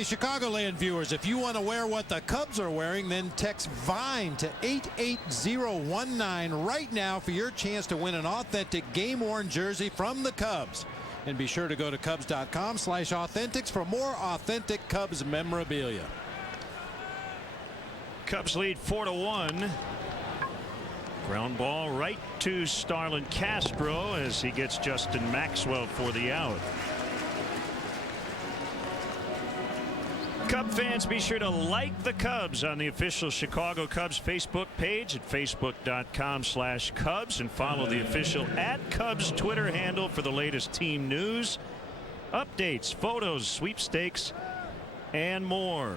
Okay, Chicagoland viewers, if you want to wear what the Cubs are wearing, then text VINE to 88019 right now for your chance to win an authentic game-worn jersey from the Cubs. And be sure to go to Cubs.com/authentics for more authentic Cubs memorabilia. Cubs lead 4-1. Ground ball right to Starlin Castro as he gets Justin Maxwell for the out. Cub fans, be sure to like the Cubs on the official Chicago Cubs Facebook page at facebook.com/Cubs and follow the official @Cubs Twitter handle for the latest team news, updates, photos, sweepstakes, and more.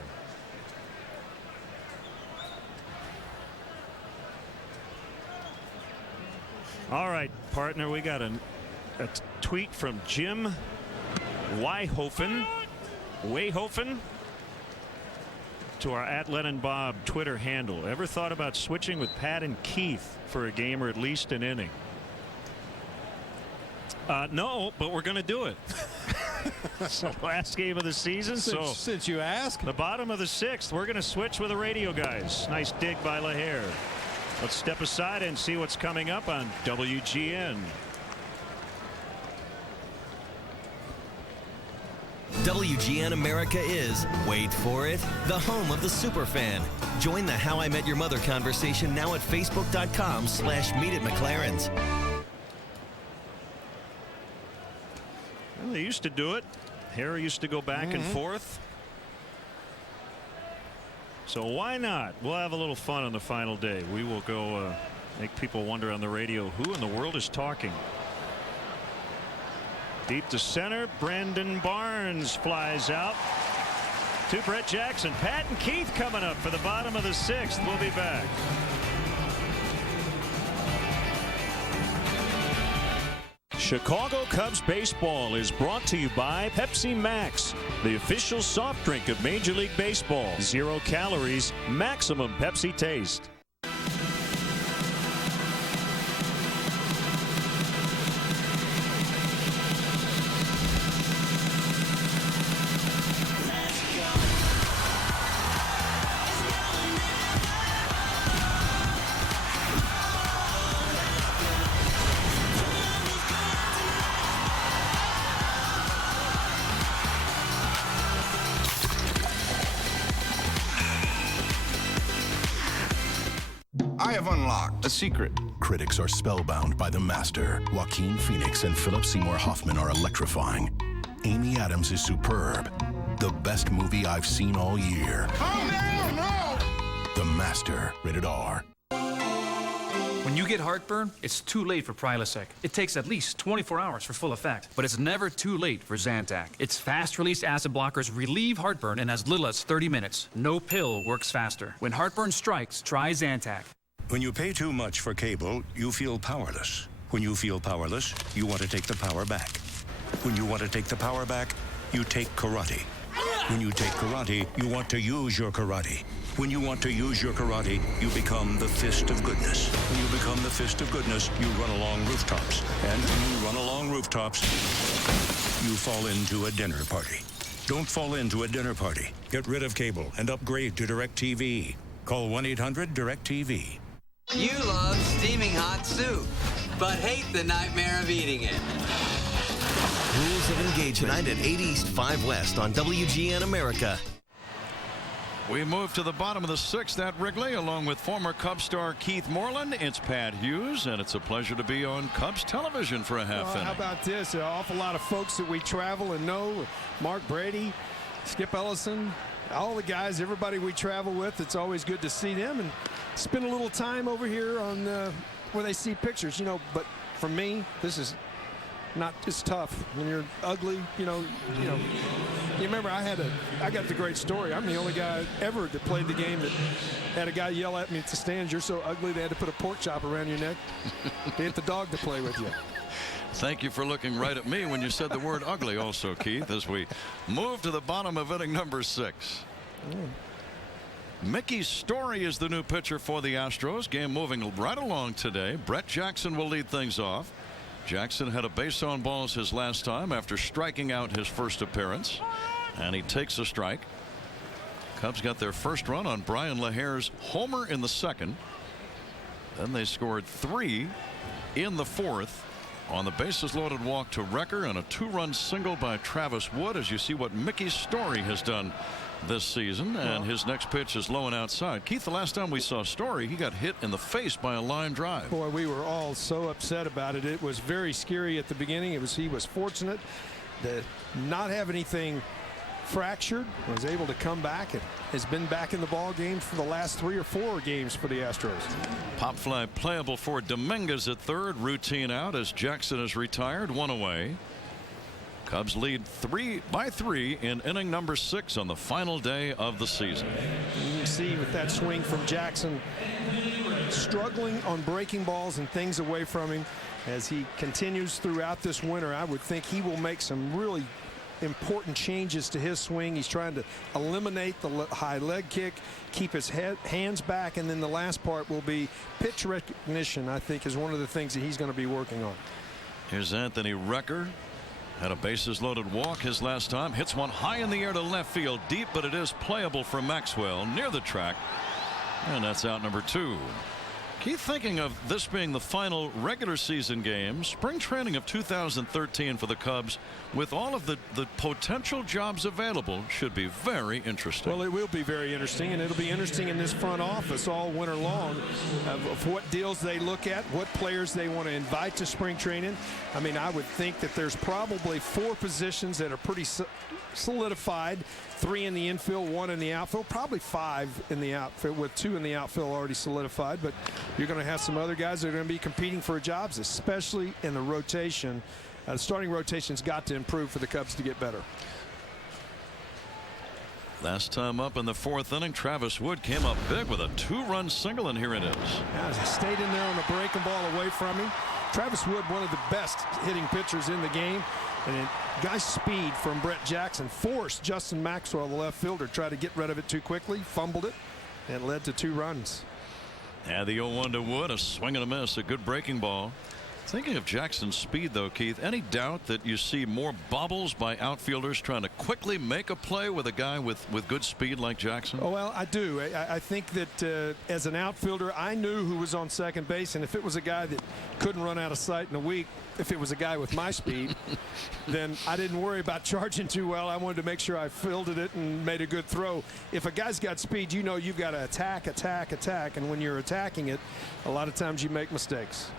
All right, partner, we got a tweet from Jim Wayhofen to our @LennonBob Twitter handle. Ever thought about switching with Pat and Keith for a game or at least an inning? No, but we're going to do it. It's the last game of the season. Since you ask. The bottom of the 6th, we're going to switch with the radio guys. Nice dig by LaHare. Let's step aside and see what's coming up on WGN. WGN America is, wait for it, the home of the superfan. Join the How I Met Your Mother conversation now at facebook.com/meetAtMcLaren's. Well, they used to do it. Harry used to go back and forth. So why not? We'll have a little fun on the final day. We will go make people wonder on the radio who in the world is talking. Deep to center, Brandon Barnes flies out to Brett Jackson. Pat and Keith coming up for the bottom of the 6th. We'll be back. Chicago Cubs baseball is brought to you by Pepsi Max, the official soft drink of Major League Baseball. 0 calories, maximum Pepsi taste. I have unlocked a secret. Critics are spellbound by the master. Joaquin Phoenix and Philip Seymour Hoffman are electrifying. Amy Adams is superb. The best movie I've seen all year. Calm down, no! The Master, rated R. When you get heartburn, it's too late for Prilosec. It takes at least 24 hours for full effect, but it's never too late for Zantac. Its fast-release acid blockers relieve heartburn in as little as 30 minutes. No pill works faster. When heartburn strikes, try Zantac. When you pay too much for cable, you feel powerless. When you feel powerless, you want to take the power back. When you want to take the power back, you take karate. When you take karate, you want to use your karate. When you want to use your karate, you become the fist of goodness. When you become the fist of goodness, you run along rooftops. And when you run along rooftops, you fall into a dinner party. Don't fall into a dinner party. Get rid of cable and upgrade to DirecTV. Call 1-800-DirecTV. You love steaming hot soup, but hate the nightmare of eating it. Rules of engagement. Tonight at 8 East, 5 West on WGN America. We move to the bottom of the 6th at Wrigley, along with former Cubs star Keith Moreland. It's Pat Hughes, and it's a pleasure to be on Cubs television for a half inning. How about this? An awful lot of folks that we travel and know. Mark Brady, Skip Ellison, all the guys, everybody we travel with. It's always good to see them and spend a little time over here on where they see pictures, you know. But for me, this is not as tough when you're ugly, you know. You remember I got the great story. I'm the only guy ever that played the game that had a guy yell at me at the stands, "You're so ugly," they had to put a pork chop around your neck to get the dog to play with you. Thank you for looking right at me when you said the word ugly also, Keith, as we move to the bottom of inning number 6. Mickey Story is the new pitcher for the Astros. Game moving right along today. Brett Jackson will lead things off. Jackson had a base on balls his last time after striking out his first appearance. And he takes a strike. Cubs got their first run on Brian LaHare's homer in the second. Then they scored 3 in the fourth on the bases loaded walk to Recker and a 2-run single by Travis Wood, as you see what Mickey Story has done this season. And his next pitch is low and outside. Keith, the last time we saw Story, he got hit in the face by a line drive. Boy, we were all so upset about it. It was very scary at the beginning. He was fortunate to not have anything fractured, was able to come back and has been back in the ball game for the last 3 or 4 games for the Astros. Pop fly playable for Dominguez at third. Routine out as Jackson is retired. 1 away. Cubs lead 3-3 in inning number 6 on the final day of the season. You can see with that swing from Jackson, struggling on breaking balls and things away from him as he continues throughout this winter. I would think he will make some really important changes to his swing. He's trying to eliminate the high leg kick, keep his hands back, and then the last part will be pitch recognition. I think is one of the things that he's going to be working on. Here's Anthony Recker. Had a bases loaded walk his last time. Hits one high in the air to left field, deep, but it is playable for Maxwell near the track, and that's out number 2. Keep thinking of this being the final regular season game, spring training of 2013 for the Cubs, with all of the potential jobs available, should be very interesting. Well, it will be very interesting, and it'll be interesting in this front office all winter long of what deals they look at, what players they want to invite to spring training. I mean, I would think that there's probably 4 positions that are pretty solidified. 3 in the infield, 1 in the outfield, probably 5 in the outfield, with 2 in the outfield already solidified. But you're going to have some other guys that are going to be competing for jobs, especially in the rotation. The starting rotation's got to improve for the Cubs to get better. Last time up in the 4th inning, Travis Wood came up big with a 2-run single, and here it is. Now, he stayed in there on a breaking ball away from him. Travis Wood, one of the best hitting pitchers in the game. And guy's speed from Brett Jackson forced Justin Maxwell, the left fielder, try to get rid of it too quickly, fumbled it, and led to 2 runs. And the 0-1 to Wood, a swing and a miss, a good breaking ball. Thinking of Jackson's speed, though, Keith, any doubt that you see more bobbles by outfielders trying to quickly make a play with a guy with good speed like Jackson? Oh, well, I do. I think that as an outfielder, I knew who was on second base, and if it was a guy that couldn't run out of sight in a week, if it was a guy with my speed, then I didn't worry about charging too well. I wanted to make sure I fielded it and made a good throw. If a guy's got speed, you know you've got to attack, and when you're attacking it, a lot of times you make mistakes.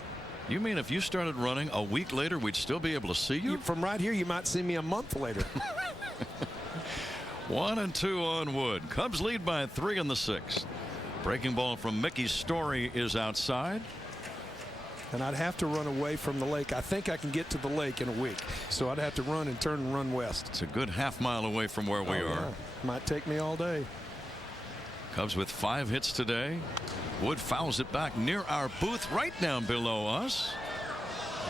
You mean if you started running a week later, we'd still be able to see you? From right here, you might see me a month later. 1-2 on Wood. Cubs lead by 3 in the 6th. Breaking ball from Mickey Story is outside. And I'd have to run away from the lake. I think I can get to the lake in a week. So I'd have to run and turn and run west. It's a good half-mile away from where we are. Yeah. Might take me all day. Cubs with 5 hits today. Wood fouls it back near our booth right down below us.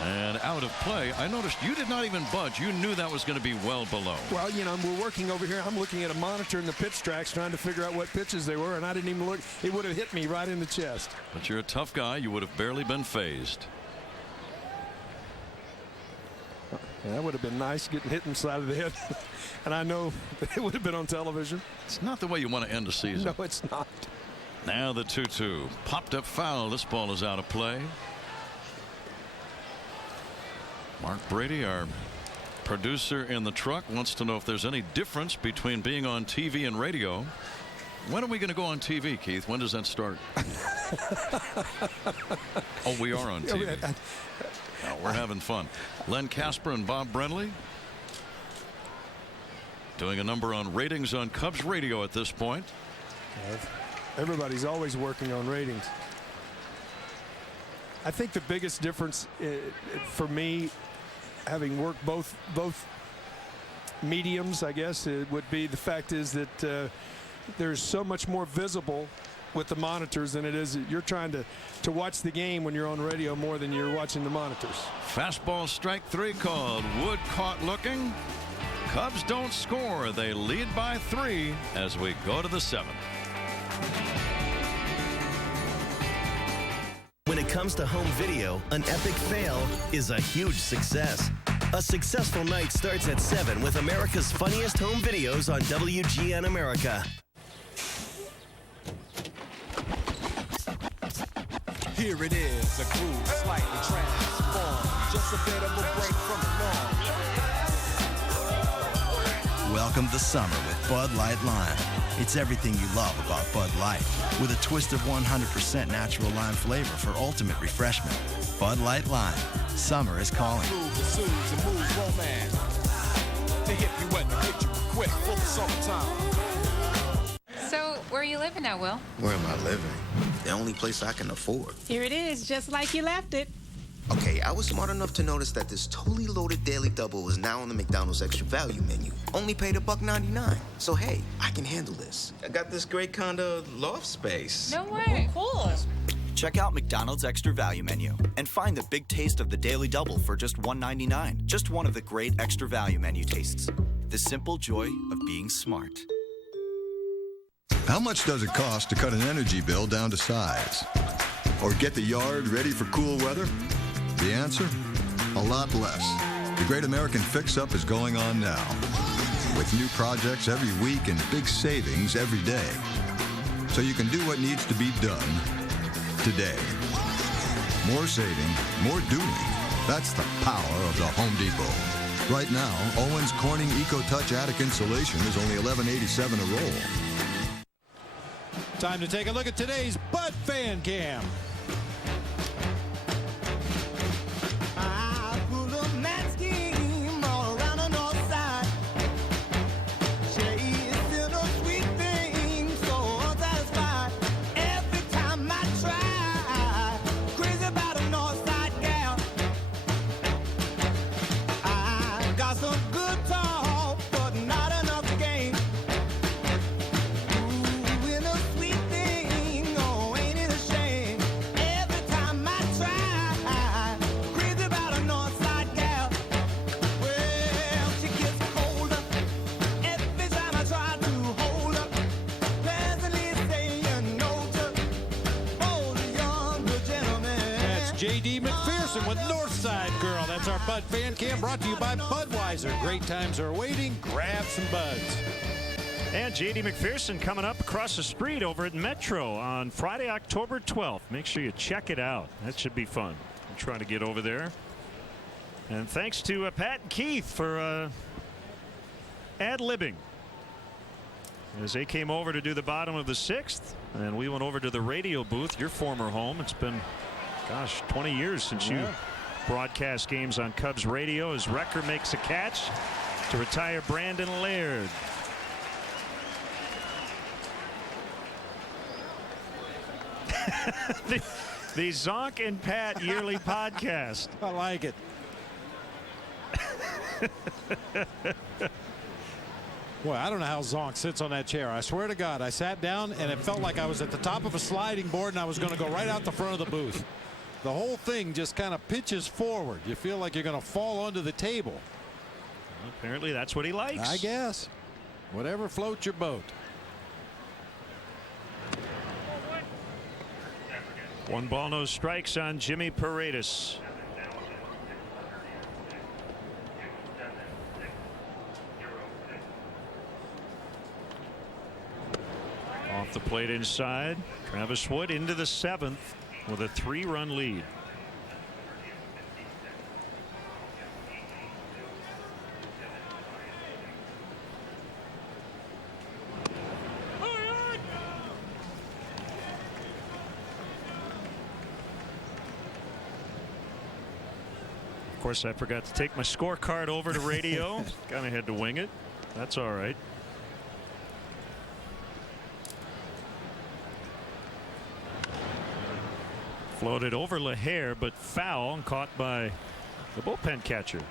And out of play. I noticed you did not even budge. You knew that was going to be well below. Well, you know, we're working over here. I'm looking at a monitor in the pitch tracks trying to figure out what pitches they were, and I didn't even look. It would have hit me right in the chest. But you're a tough guy. You would have barely been phased. Yeah, that would have been nice, getting hit inside of the head. And I know that it would have been on television. It's not the way you want to end a season. No, it's not. Now the 2-2. Popped up foul. This ball is out of play. Mark Brady, our producer in the truck, wants to know if there's any difference between being on TV and radio. When are we going to go on TV, Keith? When does that start? Oh, we are on TV. Oh, we're having fun. Len Casper and Bob Brentley doing a number on ratings on Cubs radio at this point. Everybody's always working on ratings. I think the biggest difference for me, having worked both mediums, I guess, it would be the fact is that there's so much more visible with the monitors than it is. You're trying to watch the game when you're on radio more than you're watching the monitors. Fastball strike 3 called. Wood caught looking. Cubs don't score. They lead by 3 as we go to the 7th. When it comes to home video, an epic fail is a huge success. A successful night starts at 7 with America's funniest home videos on WGN America. Here it is, a groove slightly transformed. Just a bit of a break from the norm. Welcome to summer with Bud Light Lime. It's everything you love about Bud Light, with a twist of 100% natural lime flavor for ultimate refreshment. Bud Light Lime. Summer is calling. Groove pursues and moves romance. To hit you wet and get you quick for the summertime. So, where are you living now, Will? Where am I living? The only place I can afford. Here it is, just like you left it. Okay, I was smart enough to notice that this totally loaded daily double is now on the McDonald's extra value menu. Only paid $1.99. So hey, I can handle this. I got this great kind of loft space. No way. Cool. Check out McDonald's extra value menu and find the big taste of the daily double for just $1.99. Just one of the great extra value menu tastes. The simple joy of being smart. How much does it cost to cut an energy bill down to size? Or get the yard ready for cool weather? The answer? A lot less. The Great American Fix-Up is going on now, with new projects every week and big savings every day. So you can do what needs to be done today. More saving, more doing. That's the power of the Home Depot. Right now, Owens Corning EcoTouch Attic Insulation is only $11.87 a roll. Time to take a look at today's Bud Fan Cam. J.D. McPherson with Northside Girl. That's our Bud Fan Cam, brought to you by Budweiser. Great times are waiting. Grab some buds. And J.D. McPherson coming up across the street over at Metro on Friday, October 12th. Make sure you check it out. That should be fun. I'm trying to get over there. And thanks to Pat and Keith for ad-libbing as they came over to do the bottom of the 6th. And we went over to the radio booth, your former home. It's been, gosh, 20 years since you broadcast games on Cubs radio, as Recker makes a catch to retire Brandon Laird. the Zonk and Pat yearly podcast. I like it. Boy, I don't know how Zonk sits on that chair. I swear to God, I sat down and it felt like I was at the top of a sliding board and I was going to go right out the front of the booth. The whole thing just kind of pitches forward. You feel like you're going to fall onto the table. Well, apparently that's what he likes. I guess. Whatever floats your boat. One ball, no strikes on Jimmy Paredes. Off the plate inside. Travis Wood into the 7th with a 3-run lead. Of course, I forgot to take my scorecard over to radio. Kind of had to wing it. That's all right. Floated over Lahair, but foul and caught by the bullpen catcher.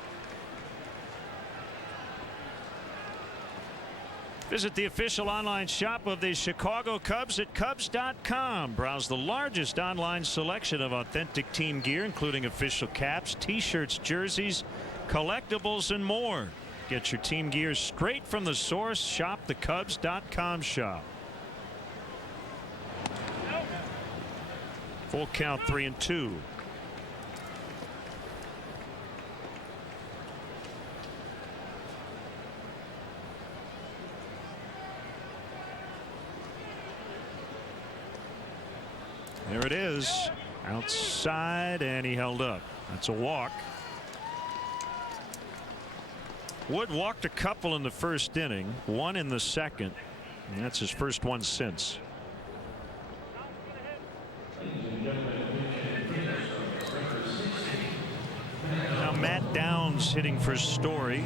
Visit the official online shop of the Chicago Cubs at Cubs.com. Browse the largest online selection of authentic team gear, including official caps, t-shirts, jerseys, collectibles, and more. Get your team gear straight from the source. Shop the Cubs.com shop. Full count, 3-2. There it is. Outside, and he held up. That's a walk. Wood walked a couple in the first inning, one in the second, and that's his first one since. Now Matt Downs hitting for Story.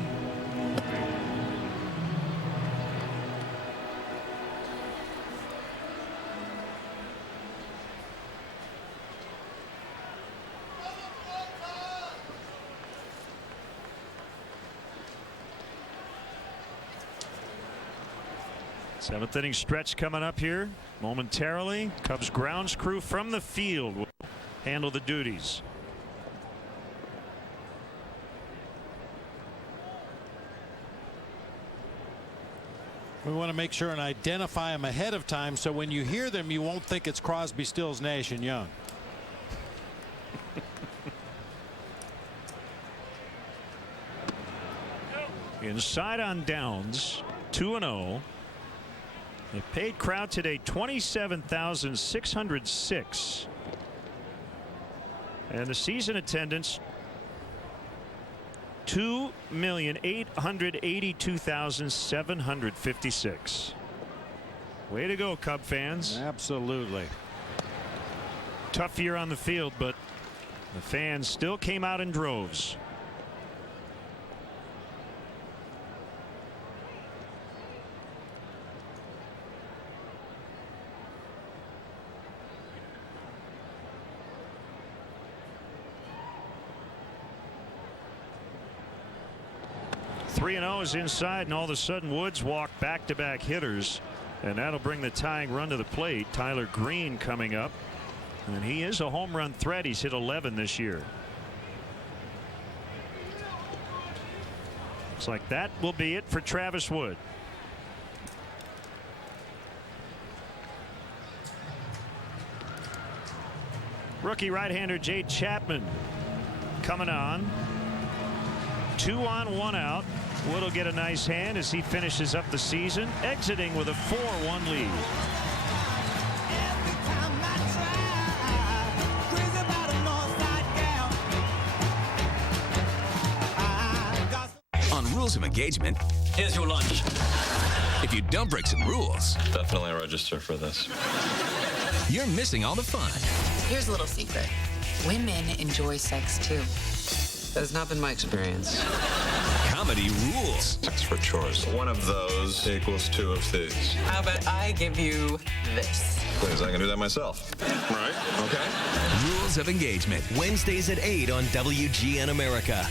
Seventh inning stretch coming up here momentarily. Cubs grounds crew from the field will handle the duties. We want to make sure and identify them ahead of time so when you hear them you won't think it's Crosby, Stills, Nash and Young. Inside on Downs, 2-0. The paid crowd today 27,606. And the season attendance 2,882,756. Way to go, Cub fans. Absolutely. Tough year on the field, but the fans still came out in droves. Three and 0 is inside, and all of a sudden Woods walk back-to-back hitters, and that'll bring the tying run to the plate. Tyler Green coming up, and he is a home run threat. He's hit 11 this year. Looks like that will be it for Travis Wood. Rookie right-hander Jade Chapman coming on. 2 on, 1 out. Wood will get a nice hand as he finishes up the season, exiting with a 4-1 lead. On rules of engagement, here's your lunch. If you don't break some rules, definitely register for this. You're missing all the fun. Here's a little secret. Women enjoy sex too. That's not been my experience. Comedy rules. Sex for chores. One of those equals 2 of these. How about I give you this? Please, I can do that myself. Right? Okay. Rules of engagement. Wednesdays at 8 on WGN America.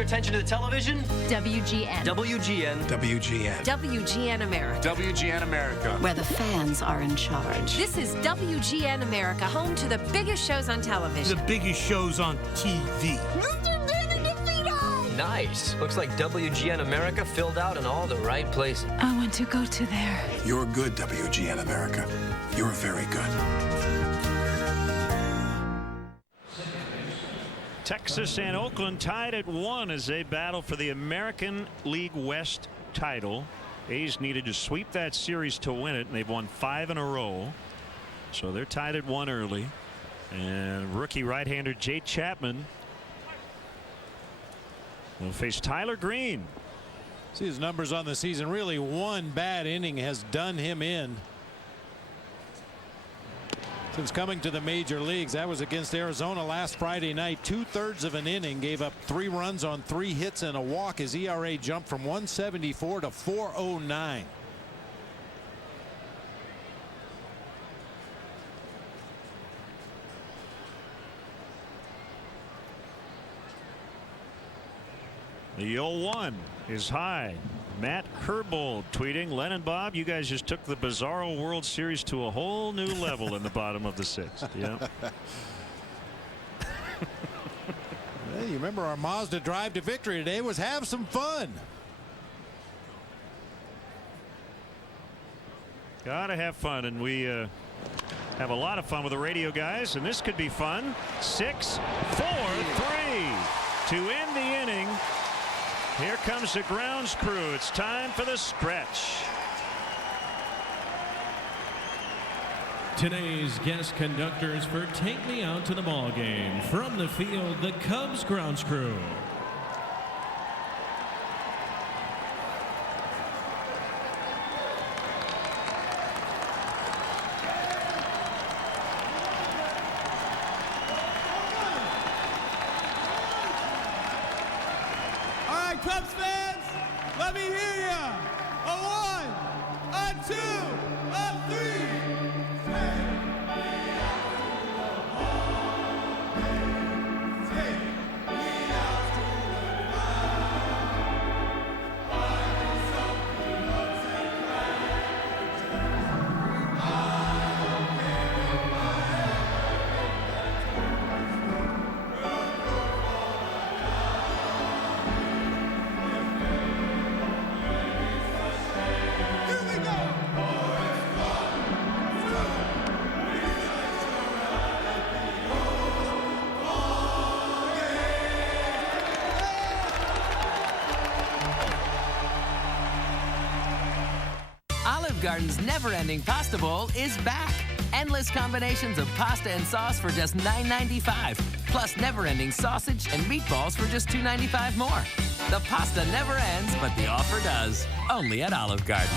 Attention to the television. WGN. WGN. WGN. WGN America. WGN America. Where the fans are in charge. This is WGN America, home to the biggest shows on television. The biggest shows on TV. Nice. Looks like WGN America filled out in all the right places. I want to go to there. You're good, WGN America. You're very good. Texas and Oakland tied at 1 as they battle for the American League West title. A's needed to sweep that series to win it, and they've won 5 in a row. So they're tied at 1 early. And rookie right-hander Jade Chapman will face Tyler Green. See his numbers on the season. Really, one bad inning has done him in. Since coming to the major leagues, that was against Arizona last Friday night. 2/3 of an inning, gave up 3 runs on 3 hits and a walk. His ERA jumped from 1.74 to 4.09. The 0-1 is high. Matt Herbold tweeting, Len and Bob, you guys just took the Bizarro World Series to a whole new level in the bottom of the 6th. Yeah. Hey, you remember our Mazda drive to victory today was have some fun. Gotta have fun, and we have a lot of fun with the radio guys, and this could be fun. 6-4-3 to end the inning. Here comes the grounds crew. It's time for the stretch. Today's guest conductors for Take Me Out to the Ball Game. From the field, the Cubs grounds crew. All right, Cubs fans, let me hear ya. A 1, a 2, a 3. Olive Garden's never-ending pasta bowl is back. Endless combinations of pasta and sauce for just $9.95. Plus never-ending sausage and meatballs for just $2.95 more. The pasta never ends, but the offer does. Only at Olive Garden.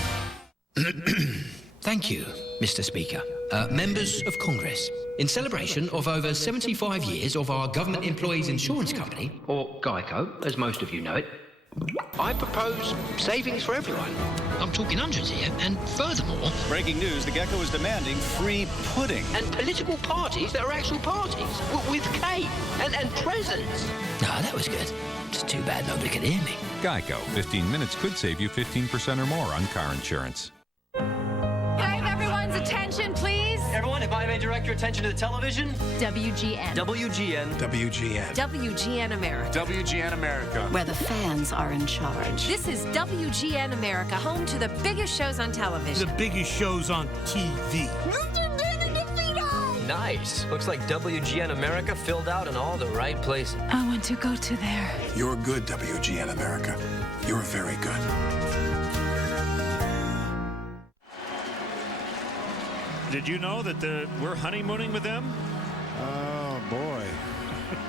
Thank you, Mr. Speaker. Members of Congress, in celebration of over 75 years of our government employees insurance company, or GEICO, as most of you know it, I propose savings for everyone. I'm talking hundreds here, and furthermore... Breaking news, the Gecko is demanding free pudding. And political parties that are actual parties, with cake and presents. Ah, that was good. Just too bad nobody could hear me. Geico. 15 minutes could save you 15% or more on car insurance. Can I have everyone's attention, please? Everyone, if I may direct your attention to the television. WGN. WGN. WGN. WGN America. WGN America. Where the fans are in charge. This is WGN America, home to the biggest shows on television. The biggest shows on TV. Nice. Looks like WGN America filled out in all the right places. I want to go to there. You're good, WGN America. You're very good. Did you know that we're honeymooning with them? Oh, boy.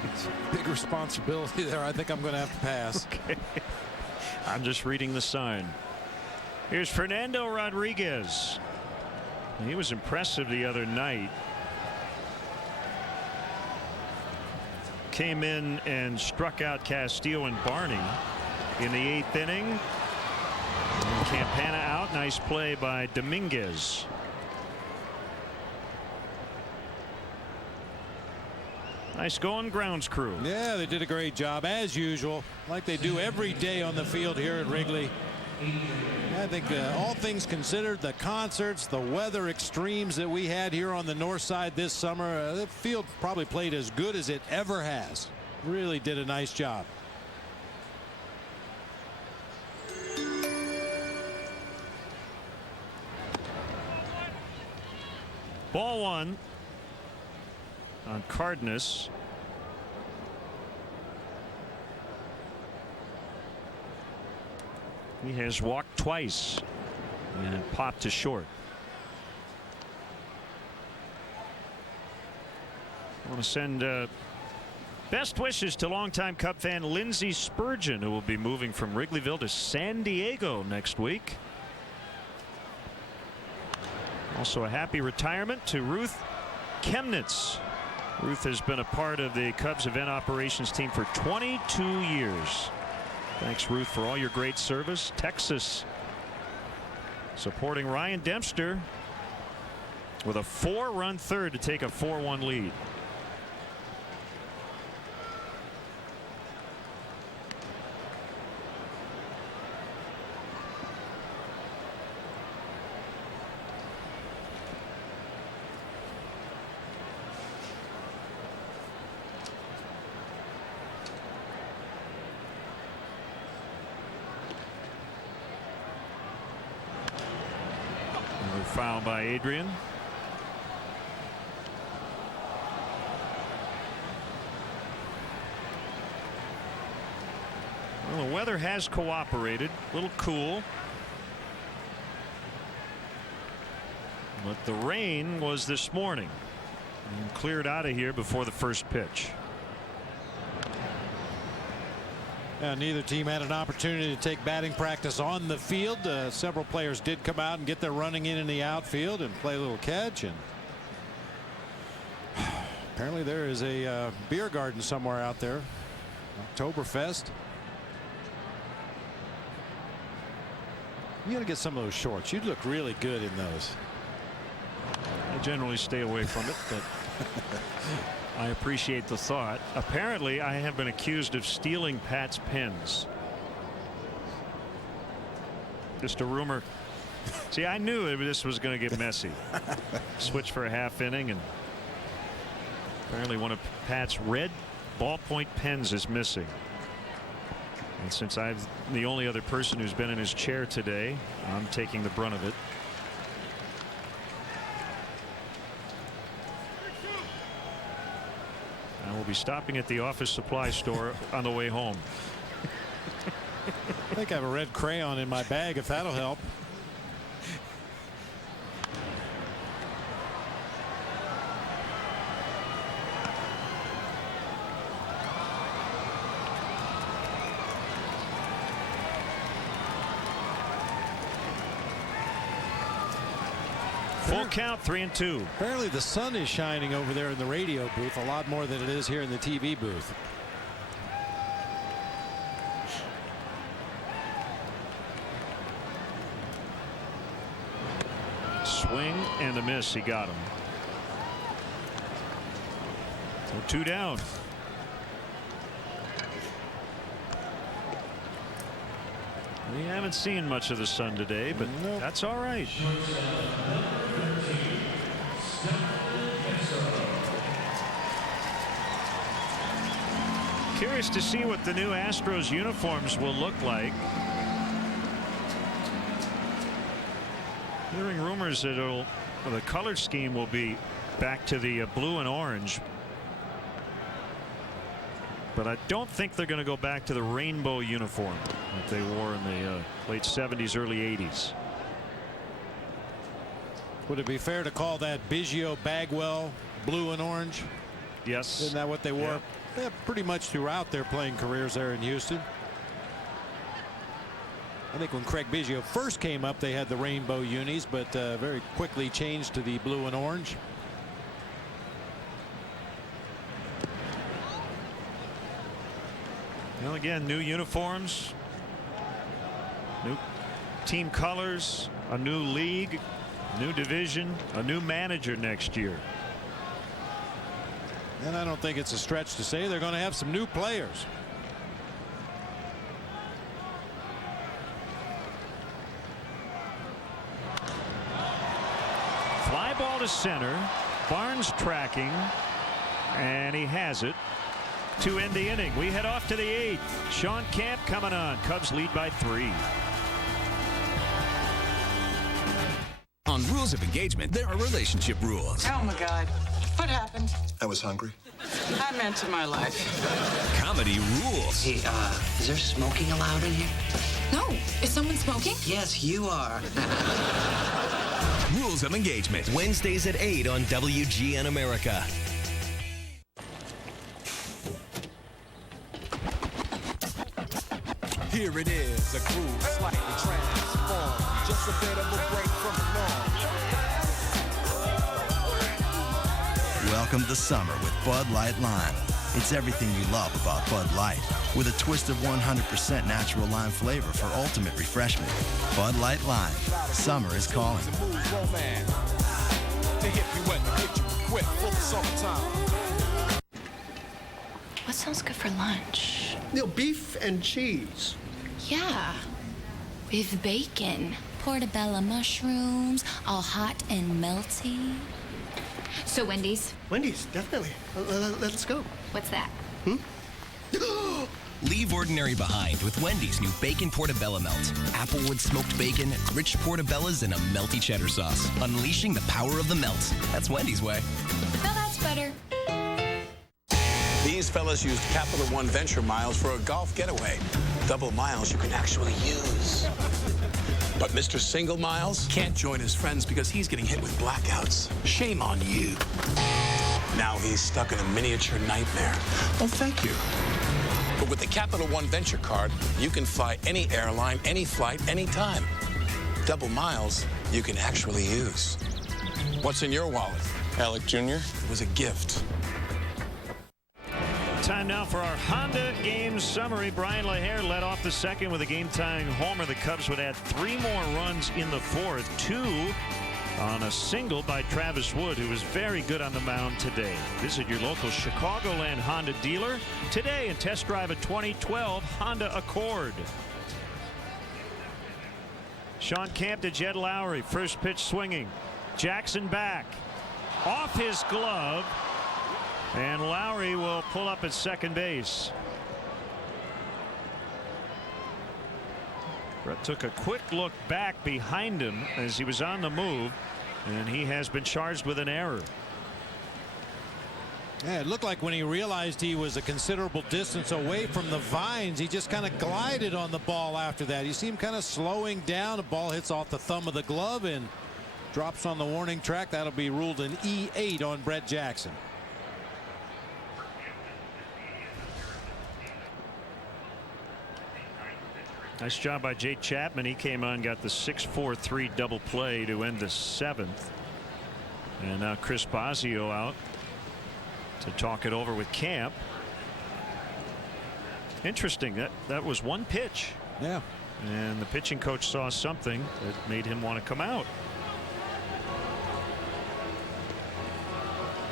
It's a big responsibility there. I think I'm going to have to pass. Okay. I'm just reading the sign. Here's Fernando Rodriguez. He was impressive the other night. Came in and struck out Castillo and Barney in the 8th inning. And Campana out. Nice play by Dominguez. Nice going, grounds crew. Yeah, they did a great job as usual, like they do every day on the field here at Wrigley. I think all things considered, the concerts, the weather extremes that we had here on the north side this summer, the field probably played as good as it ever has. Really did a nice job. Ball 1 on Cardenas. He has walked twice and popped to short. I want to send best wishes to longtime Cub fan Lindsey Spurgeon, who will be moving from Wrigleyville to San Diego next week. Also a happy retirement to Ruth Chemnitz. Ruth has been a part of the Cubs event operations team for 22 years. Thanks, Ruth, for all your great service. Texas supporting Ryan Dempster with a 4-run third to take a 4-1 lead. foul by Adrian. Well, the weather has cooperated. A little cool. But the rain was this morning and cleared out of here before the first pitch. Neither team had an opportunity to take batting practice on the field. Several players did come out and get their running in the outfield and play a little catch. And apparently there is a beer garden somewhere out there. Oktoberfest. You got to get some of those shorts. You'd look really good in those. I generally stay away from it, but I appreciate the thought. Apparently, I have been accused of stealing Pat's pens. Just a rumor. See, I knew this was going to get messy. Switch for a half inning, and apparently one of Pat's red ballpoint pens is missing. And since I'm the only other person who's been in his chair today, I'm taking the brunt of it. I will be stopping at the office supply store on the way home. I think I have a red crayon in my bag, if that'll help. Full count, 3-2. Apparently the sun is shining over there in the radio booth a lot more than it is here in the TV booth. Swing and a miss. He got him. So 2 down. We haven't seen much of the sun today, but that's all right. Curious to see what the new Astros uniforms will look like. Hearing rumors that the color scheme will be back to the blue and orange. But I don't think they're going to go back to the rainbow uniform that they wore in the late 70s, early 80s. Would it be fair to call that Biggio Bagwell blue and orange? Yes. Isn't that what they wore? Yeah, pretty much throughout their playing careers there in Houston. I think when Craig Biggio first came up, they had the rainbow unis, but very quickly changed to the blue and orange. Well, again, new uniforms, new team colors, a new league, new division, a new manager next year. And I don't think it's a stretch to say they're going to have some new players. Fly ball to center. Barnes tracking, and he has it to end the inning. We head off to the 8th. Sean Camp coming on. Cubs lead by 3. On Rules of Engagement, there are relationship rules. Oh my God. What happened? I was hungry. I meant in my life. Comedy rules. Hey, is there smoking allowed in here? No. Is someone smoking? Yes, you are. Rules of Engagement. Wednesdays at 8 on WGN America. Here it is, a groove slightly transformed. Just a bit of a break from the norm. Welcome to summer with Bud Light Lime. It's everything you love about Bud Light, with a twist of 100% natural lime flavor for ultimate refreshment. Bud Light Lime. Summer is calling. To hit you and to get you equipped for the summertime. What sounds good for lunch? Beef and cheese. Yeah, with bacon. Portobello mushrooms, all hot and melty. So Wendy's? Wendy's, definitely. Let's go. What's that? Leave ordinary behind with Wendy's new Bacon Portobello Melt. Applewood smoked bacon, rich portobellas, and a melty cheddar sauce. Unleashing the power of the melt. That's Wendy's way. Now that's better. These fellas used Capital One Venture miles for a golf getaway. Double miles you can actually use. But Mr. Single Miles can't join his friends because he's getting hit with blackouts. Shame on you. Now he's stuck in a miniature nightmare. Oh, thank you. But with the Capital One Venture card, you can fly any airline, any flight, anytime. Double miles you can actually use. What's in your wallet? Alec Jr.? It was a gift. Time now for our Honda game summary. Brian LaHare led off the second with a game-tying homer. The Cubs would add 3 more runs in the fourth, 2 on a single by Travis Wood, who was very good on the mound today. Visit your local Chicagoland Honda dealer today and test drive a 2012 Honda Accord. Sean Camp to Jed Lowry. First pitch swinging. Jackson back. Off his glove. And Lowry will pull up at second base. Brett took a quick look back behind him as he was on the move, and he has been charged with an error. Yeah, it looked like when he realized he was a considerable distance away from the vines, he just kind of glided on the ball after that. You see him kind of slowing down. The ball hits off the thumb of the glove and drops on the warning track. That'll be ruled an E8 on Brett Jackson. Nice job by Jake Chapman. He came on, got the 6-4-3 double play to end the 7th. And now Chris Bosio out to talk it over with Camp. Interesting. That was one pitch. Yeah. And the pitching coach saw something that made him want to come out.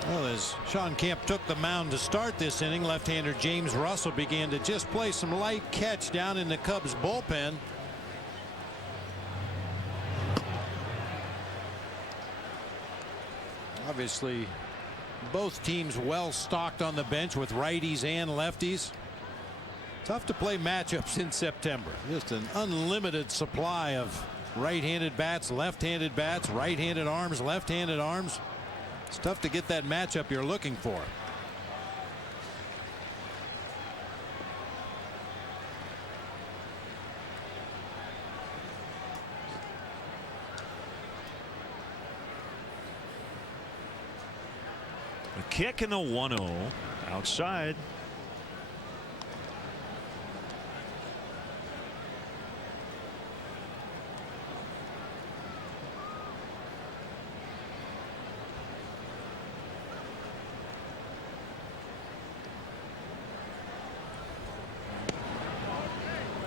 Well, as Sean Camp took the mound to start this inning, left-hander James Russell began to just play some light catch down in the Cubs bullpen. Obviously, both teams well stocked on the bench with righties and lefties. Tough to play matchups in September. Just an unlimited supply of right-handed bats, left-handed bats, right-handed arms, left-handed arms. It's tough to get that matchup you're looking for. A kick in the 1-0 outside.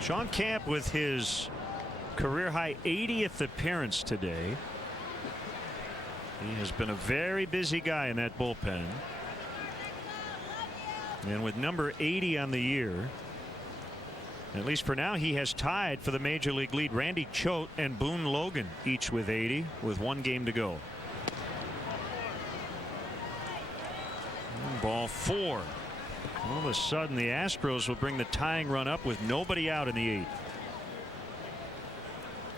Sean Camp with his career high 80th appearance today. He has been a very busy guy in that bullpen. And with number 80 on the year, at least for now, he has tied for the major league lead. Randy Choate and Boone Logan each with 80 with 1 game to go. Ball 4. All of a sudden, the Astros will bring the tying run up with nobody out in the 8th.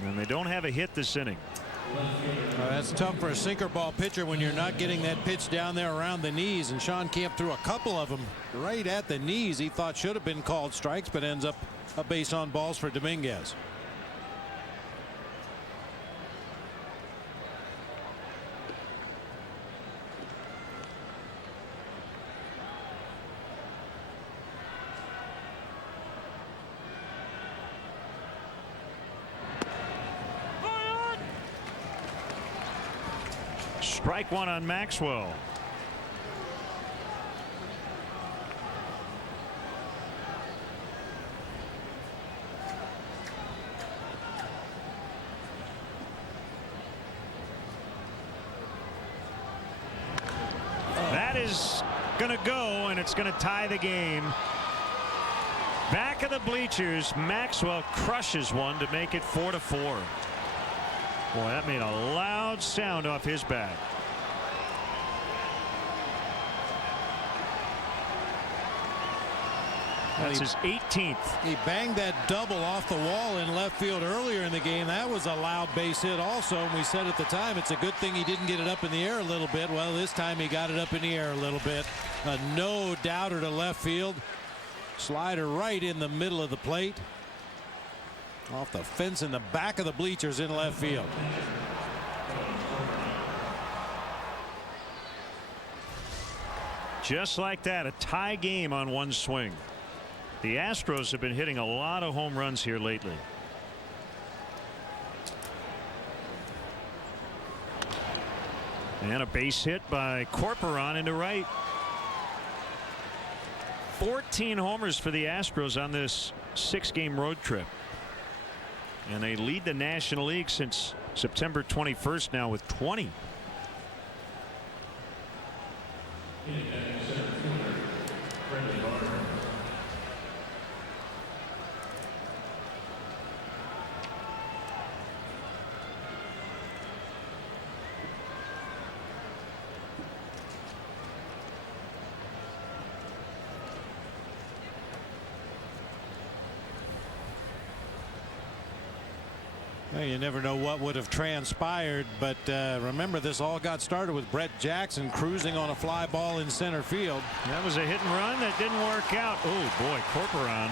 And they don't have a hit this inning. That's tough for a sinker ball pitcher when you're not getting that pitch down there around the knees. And Sean Camp threw a couple of them right at the knees. He thought should have been called strikes, but ends up a base on balls for Dominguez. Strike 1 on Maxwell. That is going to go, and it's going to tie the game. Back of the bleachers, Maxwell crushes one to make it 4-4. Boy, that made a loud sound off his bat. That's his 18th. He banged that double off the wall in left field earlier in the game. That was a loud base hit also. And we said at the time it's a good thing he didn't get it up in the air a little bit. Well, this time he got it up in the air a little bit. A no-doubter to left field. Slider right in the middle of the plate. Off the fence in the back of the bleachers in left field. Just like that, a tie game on one swing. The Astros have been hitting a lot of home runs here lately. And a base hit by Corporon into right. 14 homers for the Astros on this 6-game road trip. And they lead the National League since September 21st now with 20. Well, you never know what would have transpired, but remember, this all got started with Brett Jackson cruising on a fly ball in center field. That was a hit and run that didn't work out. Oh boy, Corporon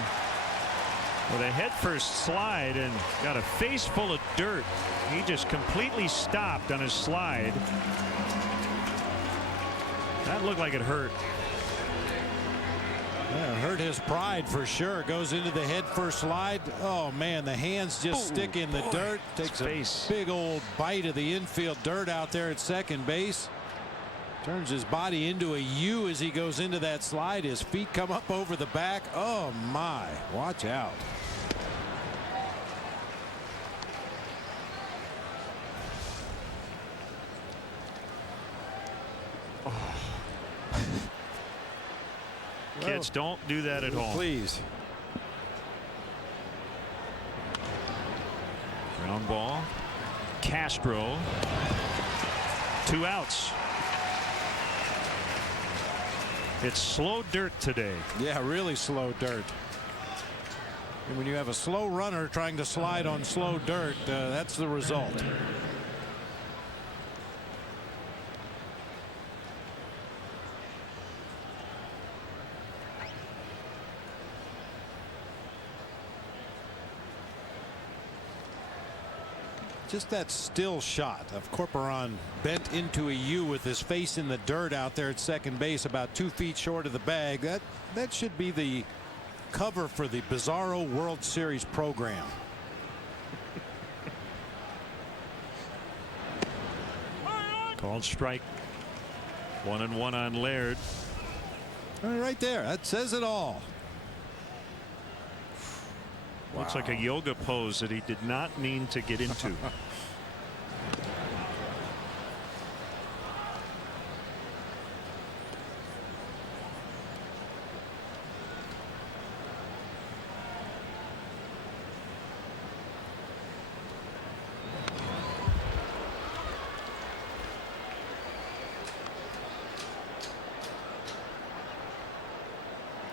with a headfirst slide and got a face full of dirt. He just completely stopped on his slide. That looked like it hurt. Yeah, hurt his pride for sure. Goes into the head first slide. Oh man, the hands just stick in the dirt. Takes a big old bite of the infield dirt out there at second base. Turns his body into a U as he goes into that slide. His feet come up over the back. Oh my, watch out. Kids, don't do that at home. Please. Ground ball. Castro. 2 outs. It's slow dirt today. Yeah, really slow dirt. And when you have a slow runner trying to slide on slow dirt, that's the result. Just that still shot of Corporon bent into a U with his face in the dirt out there at second base, about 2 feet short of the bag. That should be the cover for the Bizarro World Series program. Called strike. 1-1 on Laird. Right there. That says it all. Looks like a yoga pose that he did not mean to get into.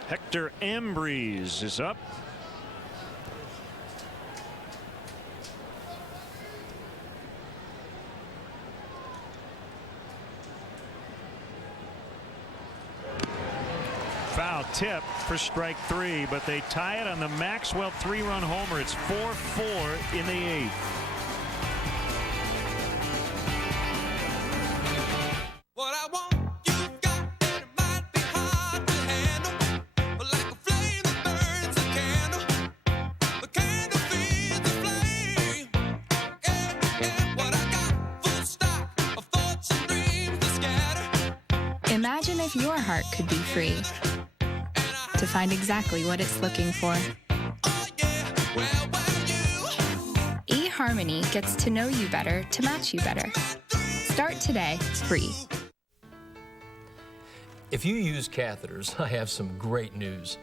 Hector Ambrose is up. Foul tip for strike 3, but they tie it on the Maxwell 3-run homer. It's 4-4 in the 8th. What I want, you got, and it might be hard to handle, but like a flame that burns a candle, the candle feeds the flame. Yeah, what I got, full stock of thoughts and dreams to scatter. Imagine if your heart could be free to find exactly what it's looking for. eHarmony gets to know you better to match you better. Start today, free. If you use catheters, I have some great news.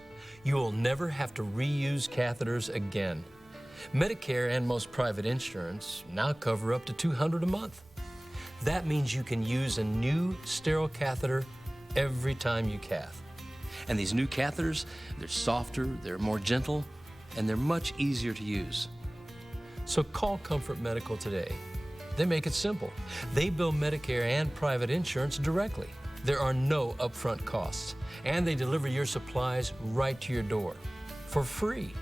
You will never have to reuse catheters again. Medicare and most private insurance now cover up to $200 a month. That means you can use a new sterile catheter every time you cath. And these new catheters, they're softer, they're more gentle, and they're much easier to use. So call Comfort Medical today. They make it simple. They bill Medicare and private insurance directly. There are no upfront costs, and they deliver your supplies right to your door for free.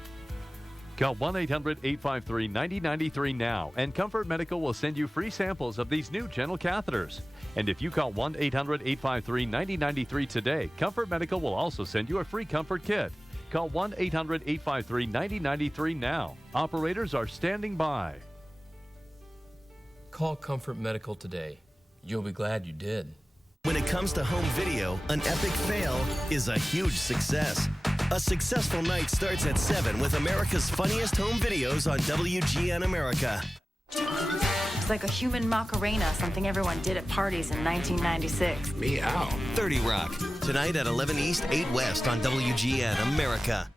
Call 1-800-853-9093 now, and Comfort Medical will send you free samples of these new gentle catheters. And if you call 1-800-853-9093 today, Comfort Medical will also send you a free comfort kit. Call 1-800-853-9093 now. Operators are standing by. Call Comfort Medical today. You'll be glad you did. When it comes to home video, an epic fail is a huge success. A successful night starts at 7 with America's funniest home videos on WGN America. It's like a human Macarena, something everyone did at parties in 1996. Meow. 30 Rock. Tonight at 11 East, 8 West on WGN America.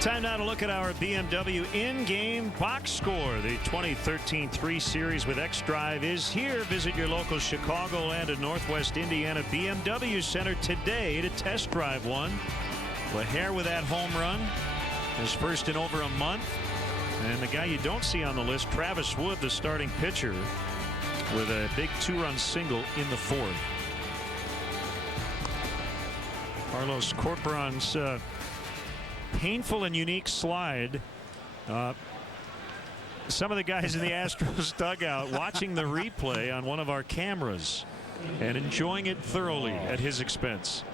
Time now to look at our BMW in-game box score. The 2013 3 Series with X-Drive is here. Visit your local Chicagoland and Northwest Indiana BMW Center today to test drive one. LaHare with that home run. His first in over a month. And the guy you don't see on the list, Travis Wood, the starting pitcher, with a big 2-run single in the 4th. Carlos Corporon's painful and unique slide. Some of the guys in the Astros dugout watching the replay on one of our cameras and enjoying it thoroughly at his expense.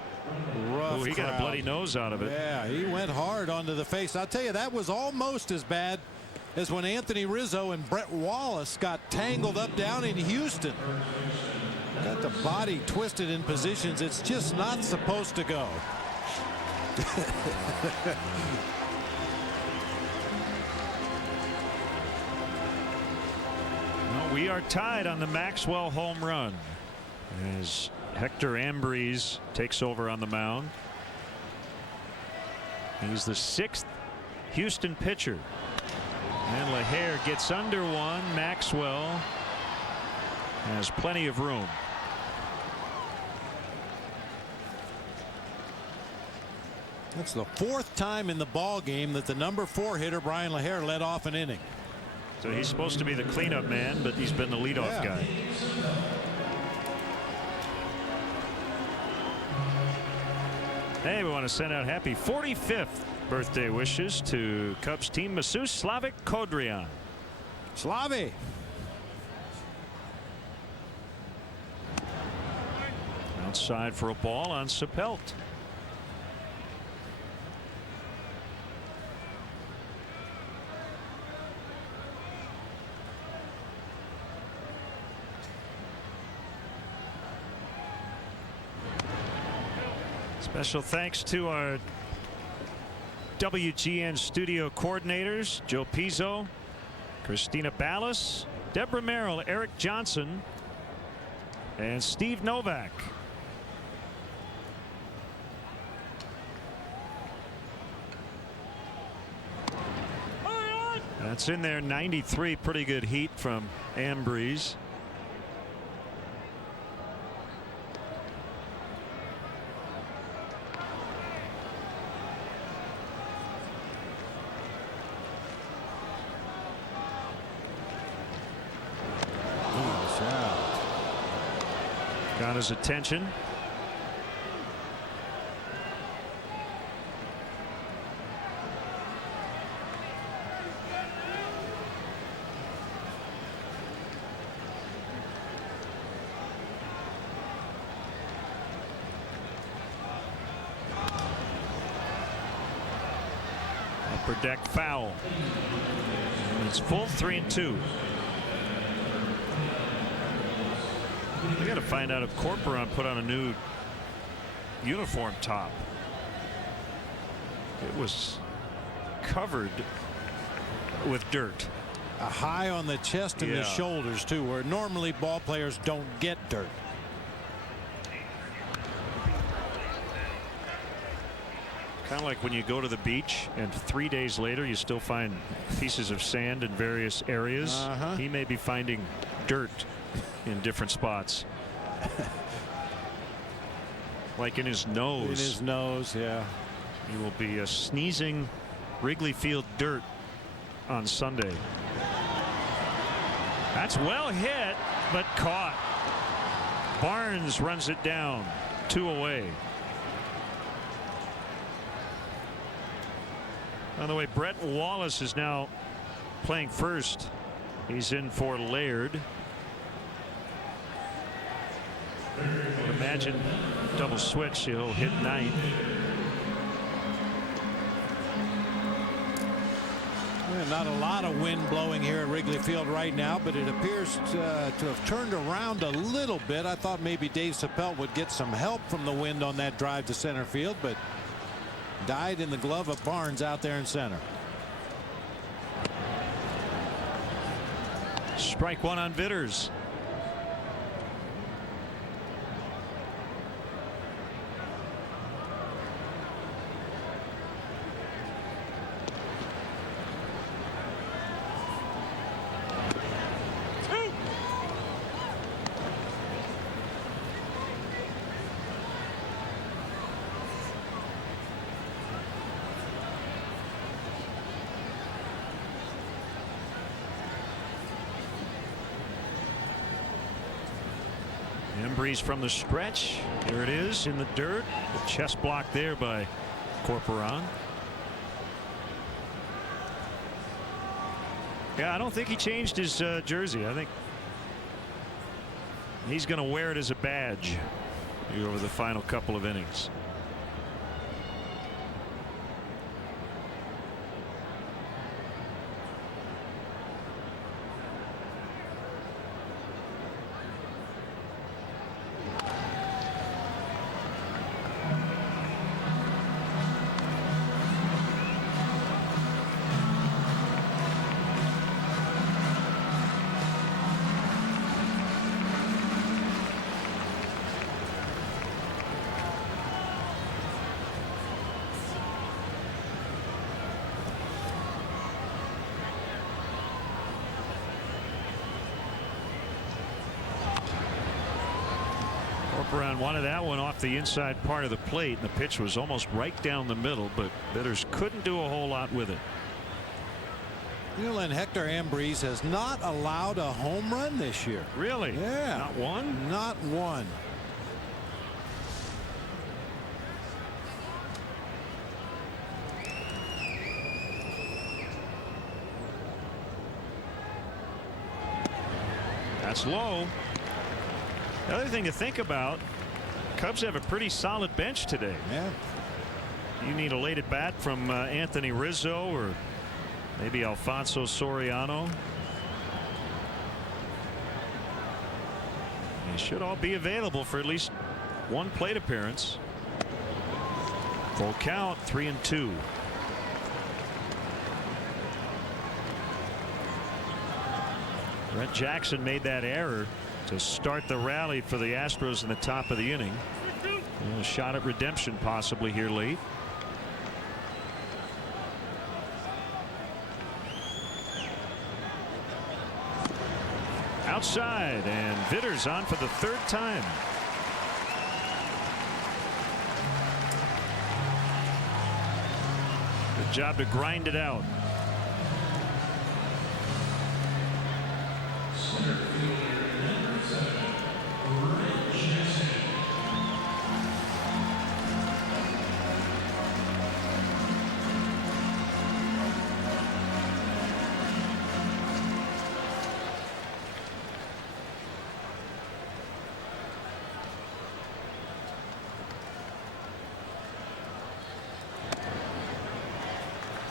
Rough he got a crowd. bloody nose out of it. Yeah, he went hard onto the face. I'll tell you, that was almost as bad as when Anthony Rizzo and Brett Wallace got tangled up down in Houston. Got the body twisted in positions it's just not supposed to go. Well, we are tied on the Maxwell home run as Hector Ambriz takes over on the mound. He's the 6th Houston pitcher. And LaHare gets under one. Maxwell has plenty of room. That's the 4th time in the ball game that the number 4 hitter Brian LaHare led off an inning. So he's supposed to be the cleanup man, but he's been the leadoff guy. Hey, we want to send out happy 45th birthday wishes to Cubs team masseuse Slavik Kodrian. Slavi. Outside for a ball on Sapelt. Special thanks to our WGN studio coordinators, Joe Pizzo, Christina Ballas, Deborah Merrill, Eric Johnson, and Steve Novak. That's in there. 93, pretty good heat from Ambriz. Got his attention. Upper deck foul. And it's full 3-2. We got to find out if Corporon put on a new uniform top. It was covered with dirt. High on the chest and the shoulders too, where normally ball players don't get dirt. Kind of like when you go to the beach and 3 days later you still find pieces of sand in various areas. He may be finding dirt in different spots. Like in his nose. In his nose, yeah. He will be sneezing Wrigley Field dirt on Sunday. That's well hit, but caught. Barnes runs it down, 2 away. By the way, Brett Wallace is now playing first. He's in for Laird. I would imagine double switch, he'll hit 9th. Not a lot of wind blowing here at Wrigley Field right now, but it appears to have turned around a little bit. I thought maybe Dave Chappelle would get some help from the wind on that drive to center field, but died in the glove of Barnes out there in center. Strike one on Vitters. Embreeze from the stretch. There it is in the dirt. The chest block there by Corporon. Yeah, I don't think he changed his jersey. I think he's going to wear it as a badge over the final couple of innings. Corporon wanted that one off the inside part of the plate, and the pitch was almost right down the middle, but Bitters couldn't do a whole lot with it. You know, Len, Hector Embreeze has not allowed a home run this year. Really? Yeah. Not one? Not one. That's low. The other thing to think about, Cubs have a pretty solid bench today. Yeah. You need a late at bat from Anthony Rizzo or maybe Alfonso Soriano. They should all be available for at least one plate appearance. Full count, 3-2. Brett Jackson made that error to start the rally for the Astros in the top of the inning. A shot at redemption possibly here late. Outside, and Vitters on for the third time. Good job to grind it out.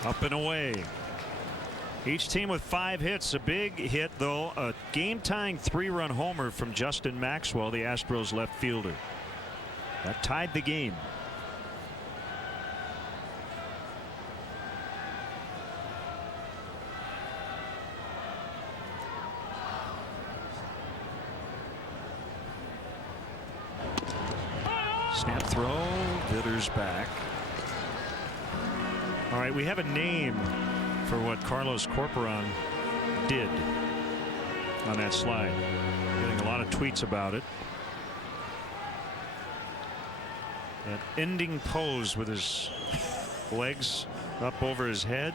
Up and away. Each team with 5 hits. A big hit, though, a game-tying 3-run homer from Justin Maxwell, the Astros left fielder. That tied the game. Snap throw. Vitters back. All right, we have a name for what Carlos Corporon did on that slide. Getting a lot of tweets about it. That ending pose with his legs up over his head.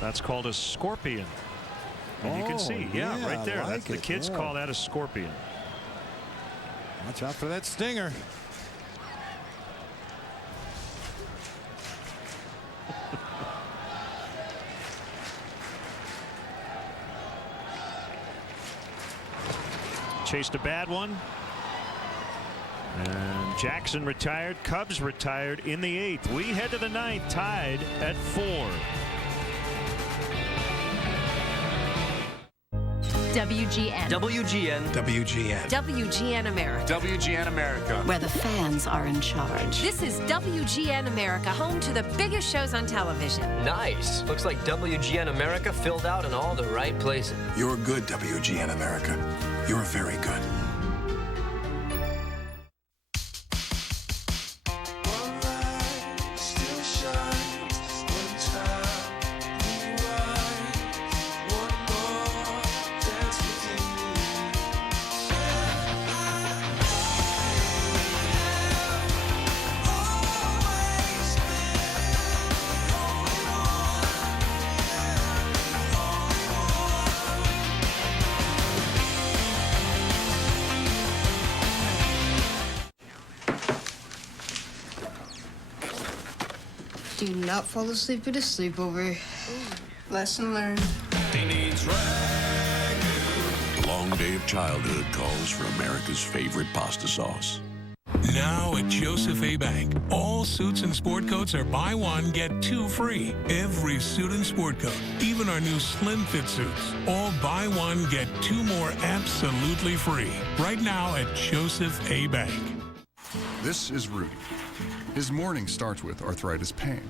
That's called a scorpion. And you can see, yeah, right there. Like the kids call that a scorpion. Watch out for that stinger. Chased a bad one. And Jackson retired. Cubs retired in the 8th. We head to the 9th, tied at 4. WGN. WGN. WGN. WGN America. WGN America. Where the fans are in charge. This is WGN America, home to the biggest shows on television. Nice. Looks like WGN America filled out in all the right places. You're good, WGN America. You're very good. Do not fall asleep at a sleepover. Lesson learned. He needs Ragu. The long day of childhood calls for America's favorite pasta sauce. Now at Joseph A. Bank, all suits and sport coats are buy one, get two free. Every suit and sport coat, even our new slim fit suits, all buy one, get two more absolutely free. Right now at Joseph A. Bank. This is Rudy. His morning starts with arthritis pain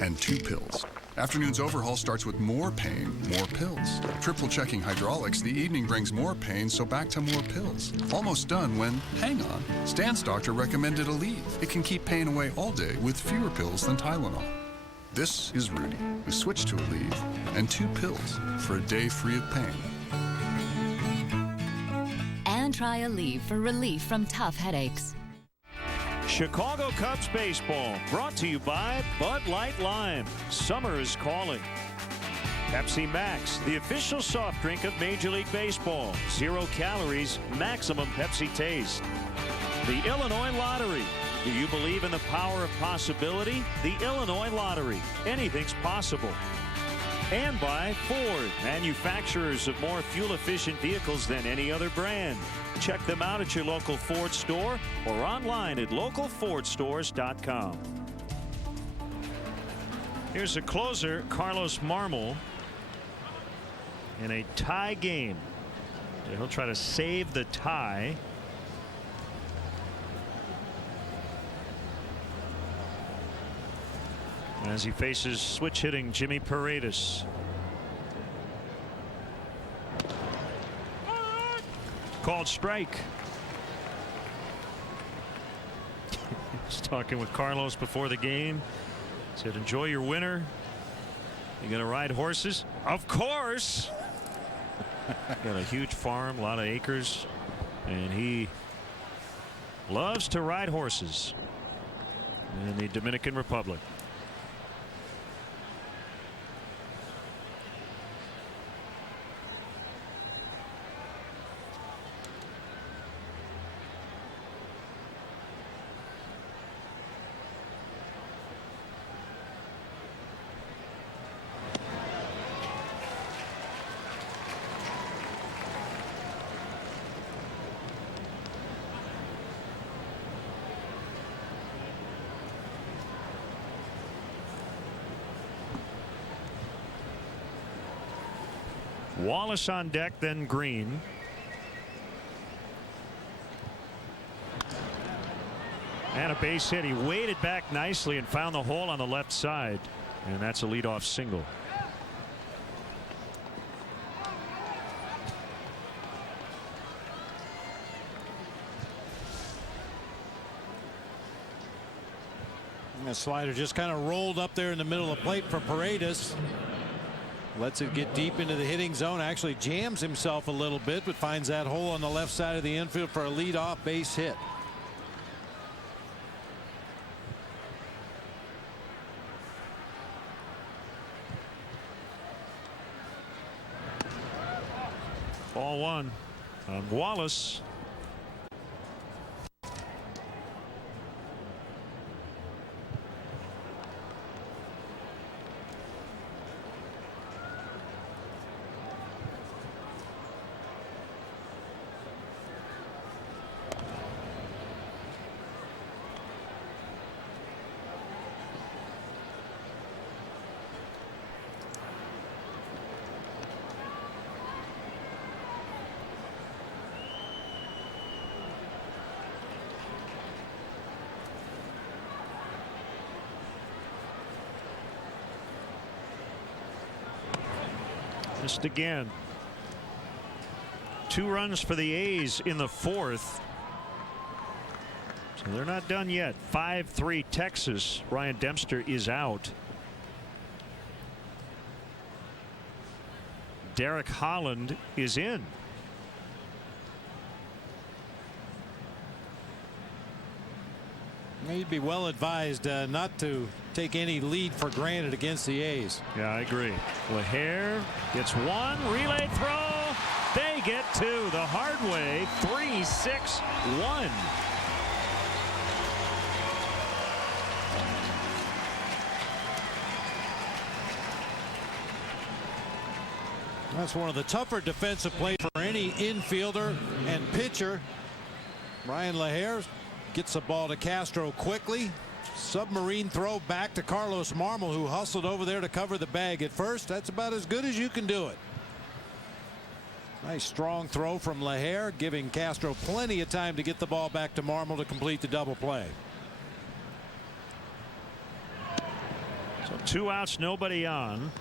and 2 pills. Afternoon's overhaul starts with more pain, more pills. Triple checking hydraulics, the evening brings more pain, so back to more pills. Almost done when, hang on, Stan's doctor recommended Aleve. It can keep pain away all day with fewer pills than Tylenol. This is Rudy, who switched to Aleve and 2 pills for a day free of pain. And try Aleve for relief from tough headaches. Chicago Cubs baseball brought to you by Bud Light Lime. Summer is calling. Pepsi Max, the official soft drink of Major League Baseball. 0 calories, maximum Pepsi taste. The Illinois Lottery. Do you believe in the power of possibility? The Illinois Lottery. Anything's possible. And by Ford, manufacturers of more fuel-efficient vehicles than any other brand. Check them out at your local Ford store or online at localfordstores.com. Here's a closer, Carlos Marmol, in a tie game. He'll try to save the tie. As he faces switch hitting Jimmy Paredes. Called strike. Was talking with Carlos before the game. Said, enjoy your winter. You gonna ride horses? Of course. Got a huge farm, a lot of acres, and he loves to ride horses in the Dominican Republic. Wallace on deck, then Green. And a base hit. He waded back nicely and found the hole on the left side. And that's a leadoff single. The slider just kind of rolled up there in the middle of the plate for Paredes. Lets it get deep into the hitting zone. Actually jams himself a little bit, but finds that hole on the left side of the infield for a leadoff base hit. Ball one on Wallace. Just again. 2 runs for the A's in the 4th. So they're not done yet. 5-3 Texas. Ryan Dempster is out. Derek Holland is in. He'd be well advised not to take any lead for granted against the A's. Yeah, I agree. LaHare gets 1 relay throw. They get 2 the hard way. 3-6-1. That's one of the tougher defensive plays for any infielder and pitcher. Ryan LaHare gets the ball to Castro quickly. Submarine throw back to Carlos Marmol, who hustled over there to cover the bag at first. That's about as good as you can do it. Nice strong throw from LaHare, giving Castro plenty of time to get the ball back to Marmol to complete the double play. So 2 outs, nobody on.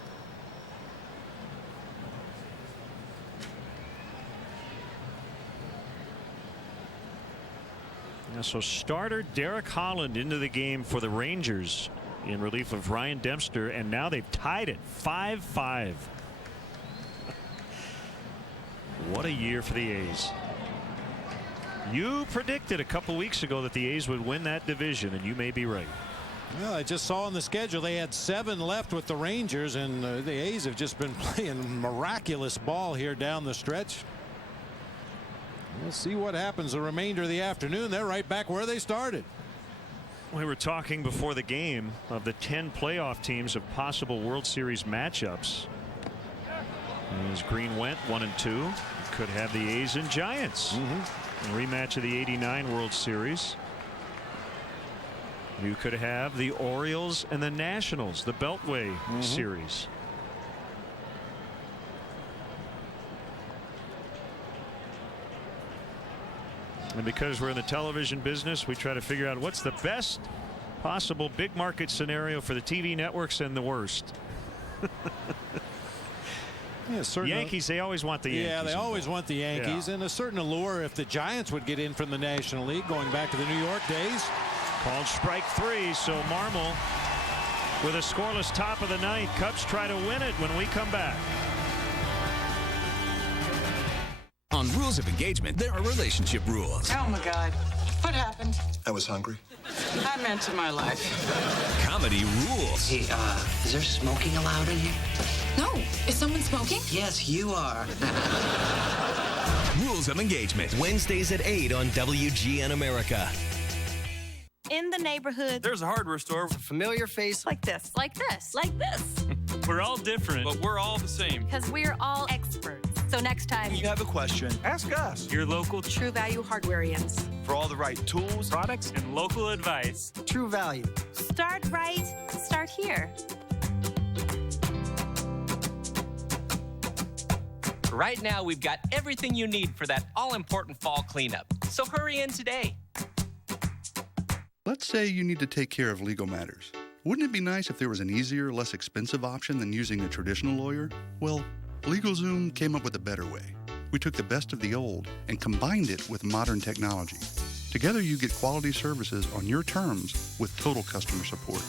So starter Derek Holland into the game for the Rangers in relief of Ryan Dempster, and now they've tied it 5-5. What a year for the A's. You predicted a couple weeks ago that the A's would win that division, and you may be right. Well, I just saw on the schedule they had 7 left with the Rangers, and the A's have just been playing miraculous ball here down the stretch. We'll see what happens the remainder of the afternoon. They're right back where they started. We were talking before the game of the 10 playoff teams of possible World Series matchups. As Green went 1-2, you could have the A's and Giants. A rematch of the '89 World Series. You could have the Orioles and the Nationals, the Beltway series. And because we're in the television business, we try to figure out what's the best possible big market scenario for the TV networks and the worst. Yankees, they always want the Yankees. Yeah, they always want the Yankees, and a certain allure if the Giants would get in from the National League, going back to the New York days. Called strike 3, so Marmol with a scoreless top of the 9th. Cubs try to win it when we come back. On Rules of Engagement, there are relationship rules. Oh my God. What happened? I was hungry. I meant to my life. Comedy rules. Hey, is there smoking allowed in here? No. Is someone smoking? Yes, you are. Rules of Engagement. Wednesdays at 8 on WGN America. In the neighborhood, there's a hardware store with a familiar face like this, like this, like this. We're all different, but we're all the same. Because we're all experts. So next time you have a question, ask us. Your local True Value Hardwareians. For all the right tools, products, and local advice. True Value. Start right, start here. Right now, we've got everything you need for that all-important fall cleanup. So hurry in today. Let's say you need to take care of legal matters. Wouldn't it be nice if there was an easier, less expensive option than using a traditional lawyer? Well, LegalZoom came up with a better way. We took the best of the old and combined it with modern technology. Together you get quality services on your terms with total customer support.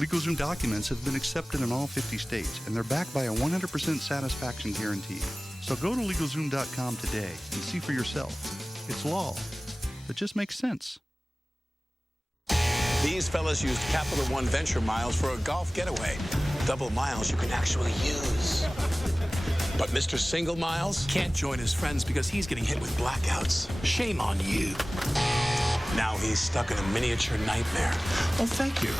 LegalZoom documents have been accepted in all 50 states, and they're backed by a 100% satisfaction guarantee. So go to LegalZoom.com today and see for yourself. It's law that just makes sense. These fellas used Capital One Venture miles for a golf getaway. Double miles you can actually use. But Mr. Single Miles can't join his friends because he's getting hit with blackouts. Shame on you. Now he's stuck in a miniature nightmare. Oh, thank you.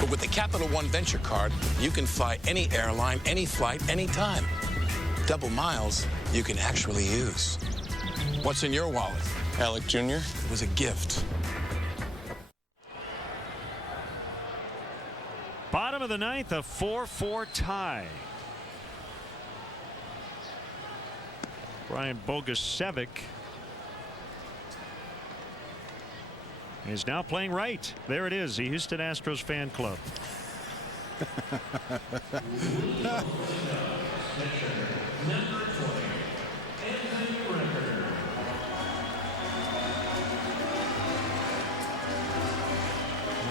But with the Capital One Venture card, you can fly any airline, any flight, anytime. Double miles you can actually use. What's in your wallet? Alec Jr.? It was a gift. Bottom of the ninth, a 4-4 tie. Brian Bogusevic is now playing right. There it is, the Houston Astros fan club.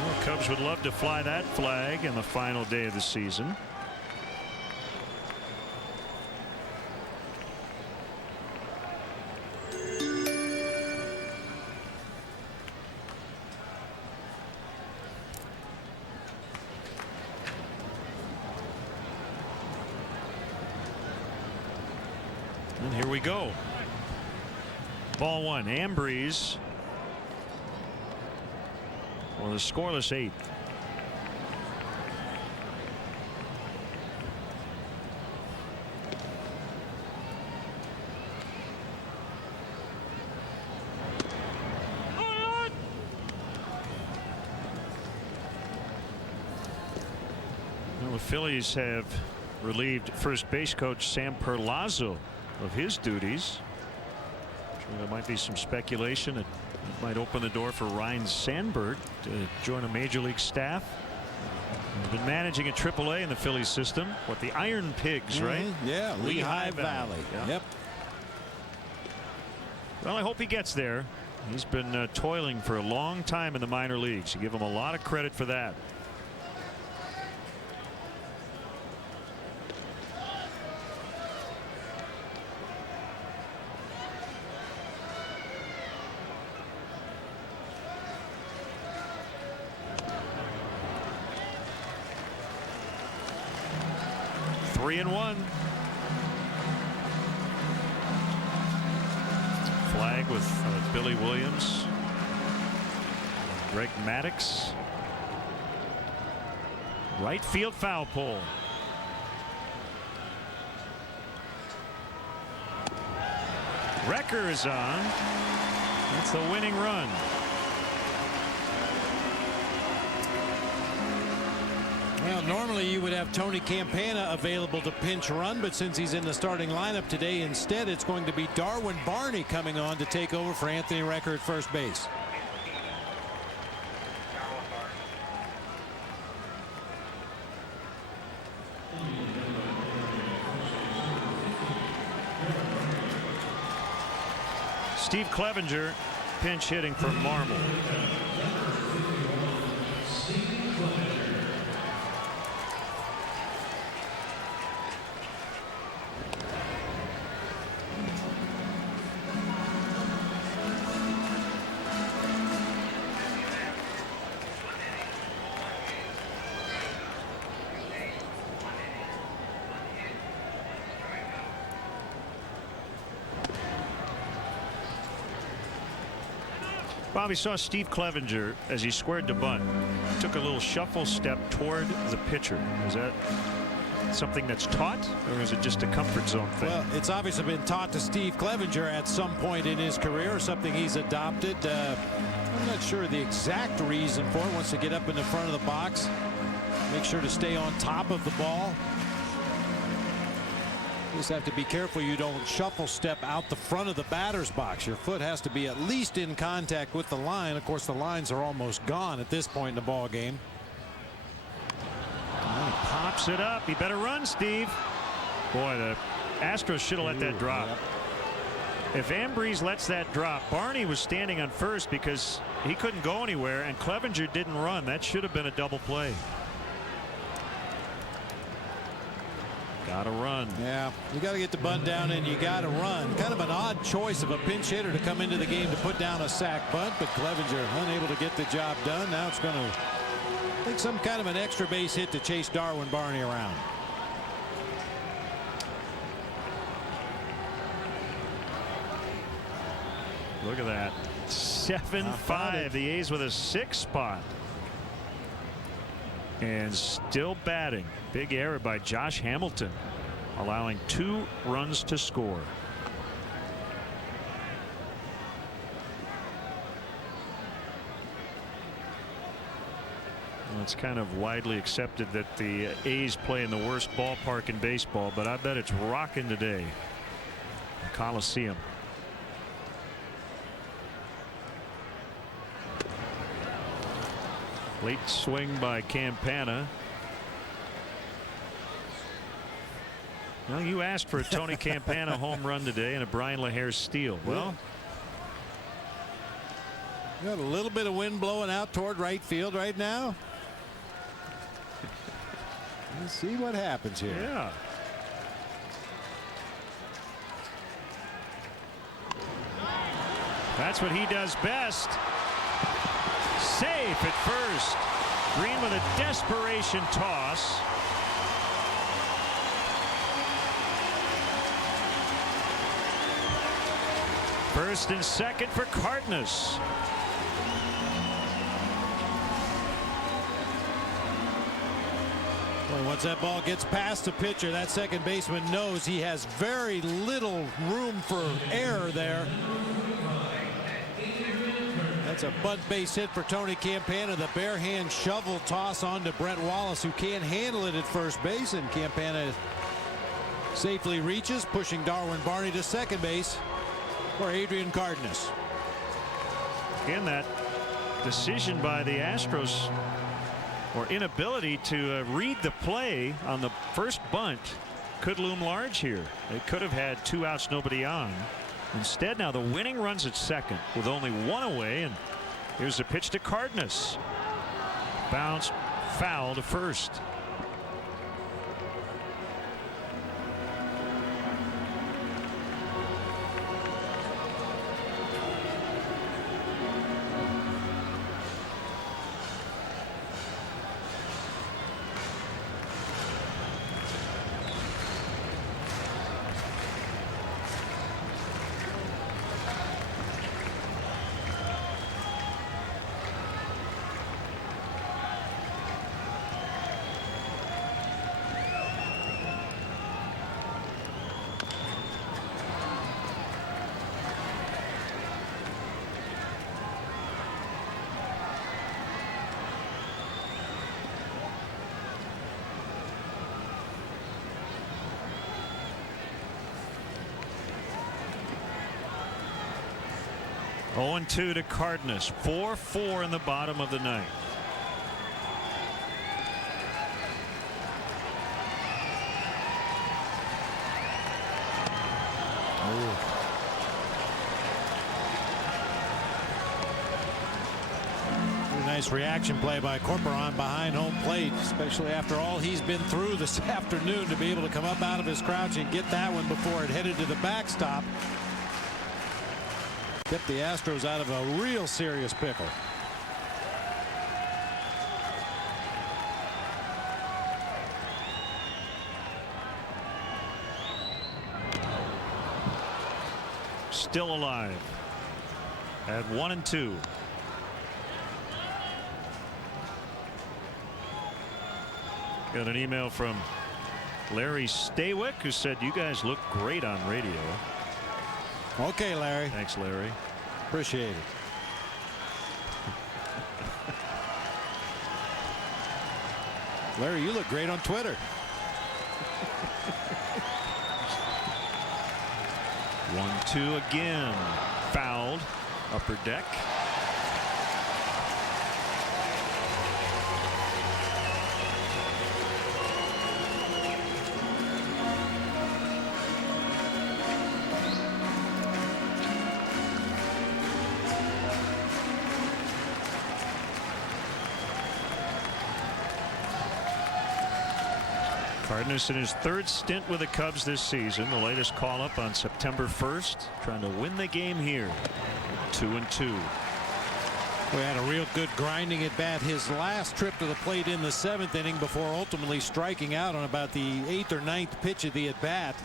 Well, Cubs would love to fly that flag in the final day of the season. And here we go. Ball one. Ambriz for the scoreless 8th. Well, the Phillies have relieved first base coach Sam Perlazo of his duties. Sure, there might be some speculation that might open the door for Ryne Sandberg to join a major league staff. He's been managing at AAA in the Phillies system. What, the Iron Pigs, right? Yeah, Lehigh Valley. Yeah. Yep. Well, I hope he gets there. He's been toiling for a long time in the minor leagues. You give him a lot of credit for that. Three and one. Flag with Billy Williams, Greg Maddux. Right field foul pole. Recker is on. That's the winning run. Well, normally you would have Tony Campana available to pinch run, but since he's in the starting lineup today, instead it's going to be Darwin Barney coming on to take over for Anthony Recker at first base. Steve Clevenger pinch hitting for Marmol. Bobby saw Steve Clevenger as he squared to bunt. Took a little shuffle step toward the pitcher. Is that something that's taught, or is it just a comfort zone thing? Well, it's obviously been taught to Steve Clevenger at some point in his career, something he's adopted. I'm not sure the exact reason for it. Wants to get up in the front of the box, make sure to stay on top of the ball. You just have to be careful you don't shuffle step out the front of the batter's box. Your foot has to be at least in contact with the line. Of course, the lines are almost gone at this point in the ball game. He pops it up. He better run, Steve. Boy, the Astros should have let that drop. If Ambriz lets that drop, Barney was standing on first because he couldn't go anywhere, and Clevenger didn't run. That should have been a double play. Got to run. Yeah, you got to get the bunt down and you got to run. Kind of an odd choice of a pinch hitter to come into the game to put down a sac bunt, but Clevenger unable to get the job done. Now it's going to take some kind of an extra base hit to chase Darwin Barney around. Look at that. 7-5. The A's with a 6 spot. And still batting. Big error by Josh Hamilton, allowing 2 runs to score. Well, it's kind of widely accepted that the A's play in the worst ballpark in baseball, but I bet it's rocking today. Coliseum. Late swing by Campana. Well, you asked for a Tony Campana home run today and a Brian LaHair steal. Well, got a little bit of wind blowing out toward right field right now. Let's see what happens here. Yeah. That's what he does best. Safe at first. Green with a desperation toss. First and second for Cardenas. Boy, once that ball gets past the pitcher, that second baseman knows he has very little room for error there. That's a bunt base hit for Tony Campana. The bare hand shovel toss on to Brent Wallace, who can't handle it at first base, and Campana safely reaches, pushing Darwin Barney to second base for Adrian Cardenas. Again, that decision by the Astros, or inability to read the play on the first bunt, could loom large here. They could have had 2 outs, nobody on. Instead, now the winning runs at second with only 1 away, and here's a pitch to Cardenas. Bounce foul to first. Oh, 0-2 to Cardenas. 4-4 in the bottom of the ninth. Nice reaction play by Corporon behind home plate, especially after all he's been through this afternoon, to be able to come up out of his crouch and get that one before it headed to the backstop. Kept the Astros out of a real serious pickle. Still alive at 1-2. Got an email from Larry Staywick, who said, "You guys look great on radio." Okay, Larry. Thanks, Larry. Appreciate it. Larry, you look great on Twitter. 1-2 again. Fouled. Upper deck. Cardenas in his third stint with the Cubs this season. The latest call up on September 1st, trying to win the game here. 2-2. We had a real good grinding at bat his last trip to the plate in the 7th inning before ultimately striking out on about the 8th or 9th pitch of the at bat.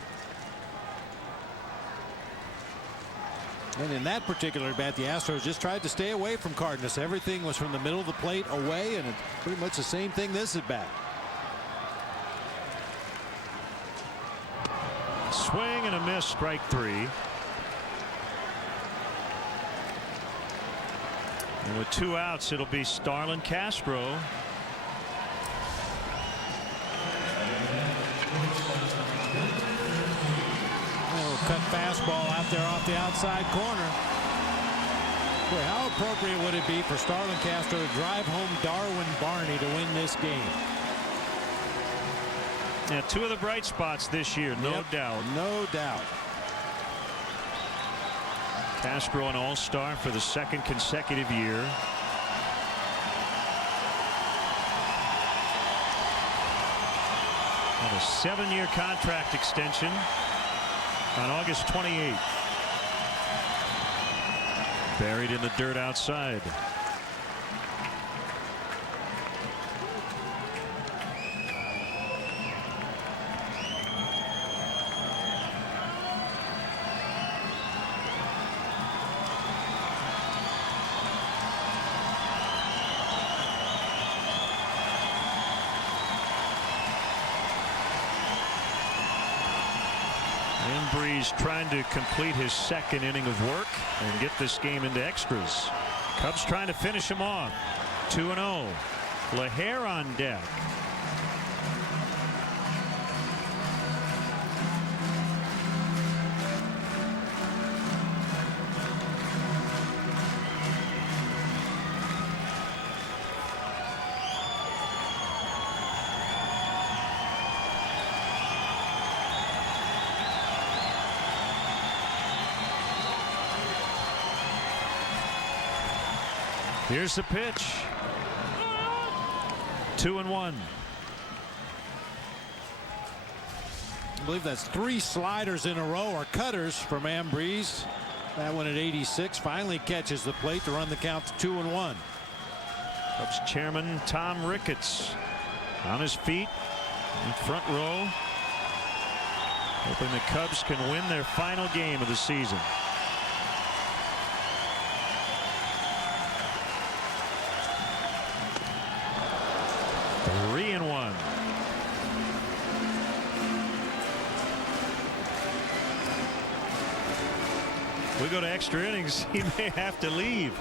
And in that particular at bat, the Astros just tried to stay away from Cardenas. Everything was from the middle of the plate away, and it's pretty much the same thing this at bat. Swing and a miss, strike 3. And with 2 outs, it'll be Starlin Castro. Cut fastball out there off the outside corner. Boy, how appropriate would it be for Starlin Castro to drive home Darwin Barney to win this game? Yeah, 2 of the bright spots this year, no doubt. No doubt. Castro an all-star for the 2nd consecutive year. And a 7-year contract extension on August 28th. Buried in the dirt outside. Breeze trying to complete his 2nd inning of work and get this game into extras. Cubs trying to finish him off. 2-0. LaHair on deck. Here's the pitch. 2-1. I believe that's 3 sliders in a row or cutters from Ambriz. That one at 86 finally catches the plate to run the count to 2-1. Cubs chairman Tom Ricketts on his feet in front row, hoping the Cubs can win their final game of the season. We go to extra innings, he may have to leave.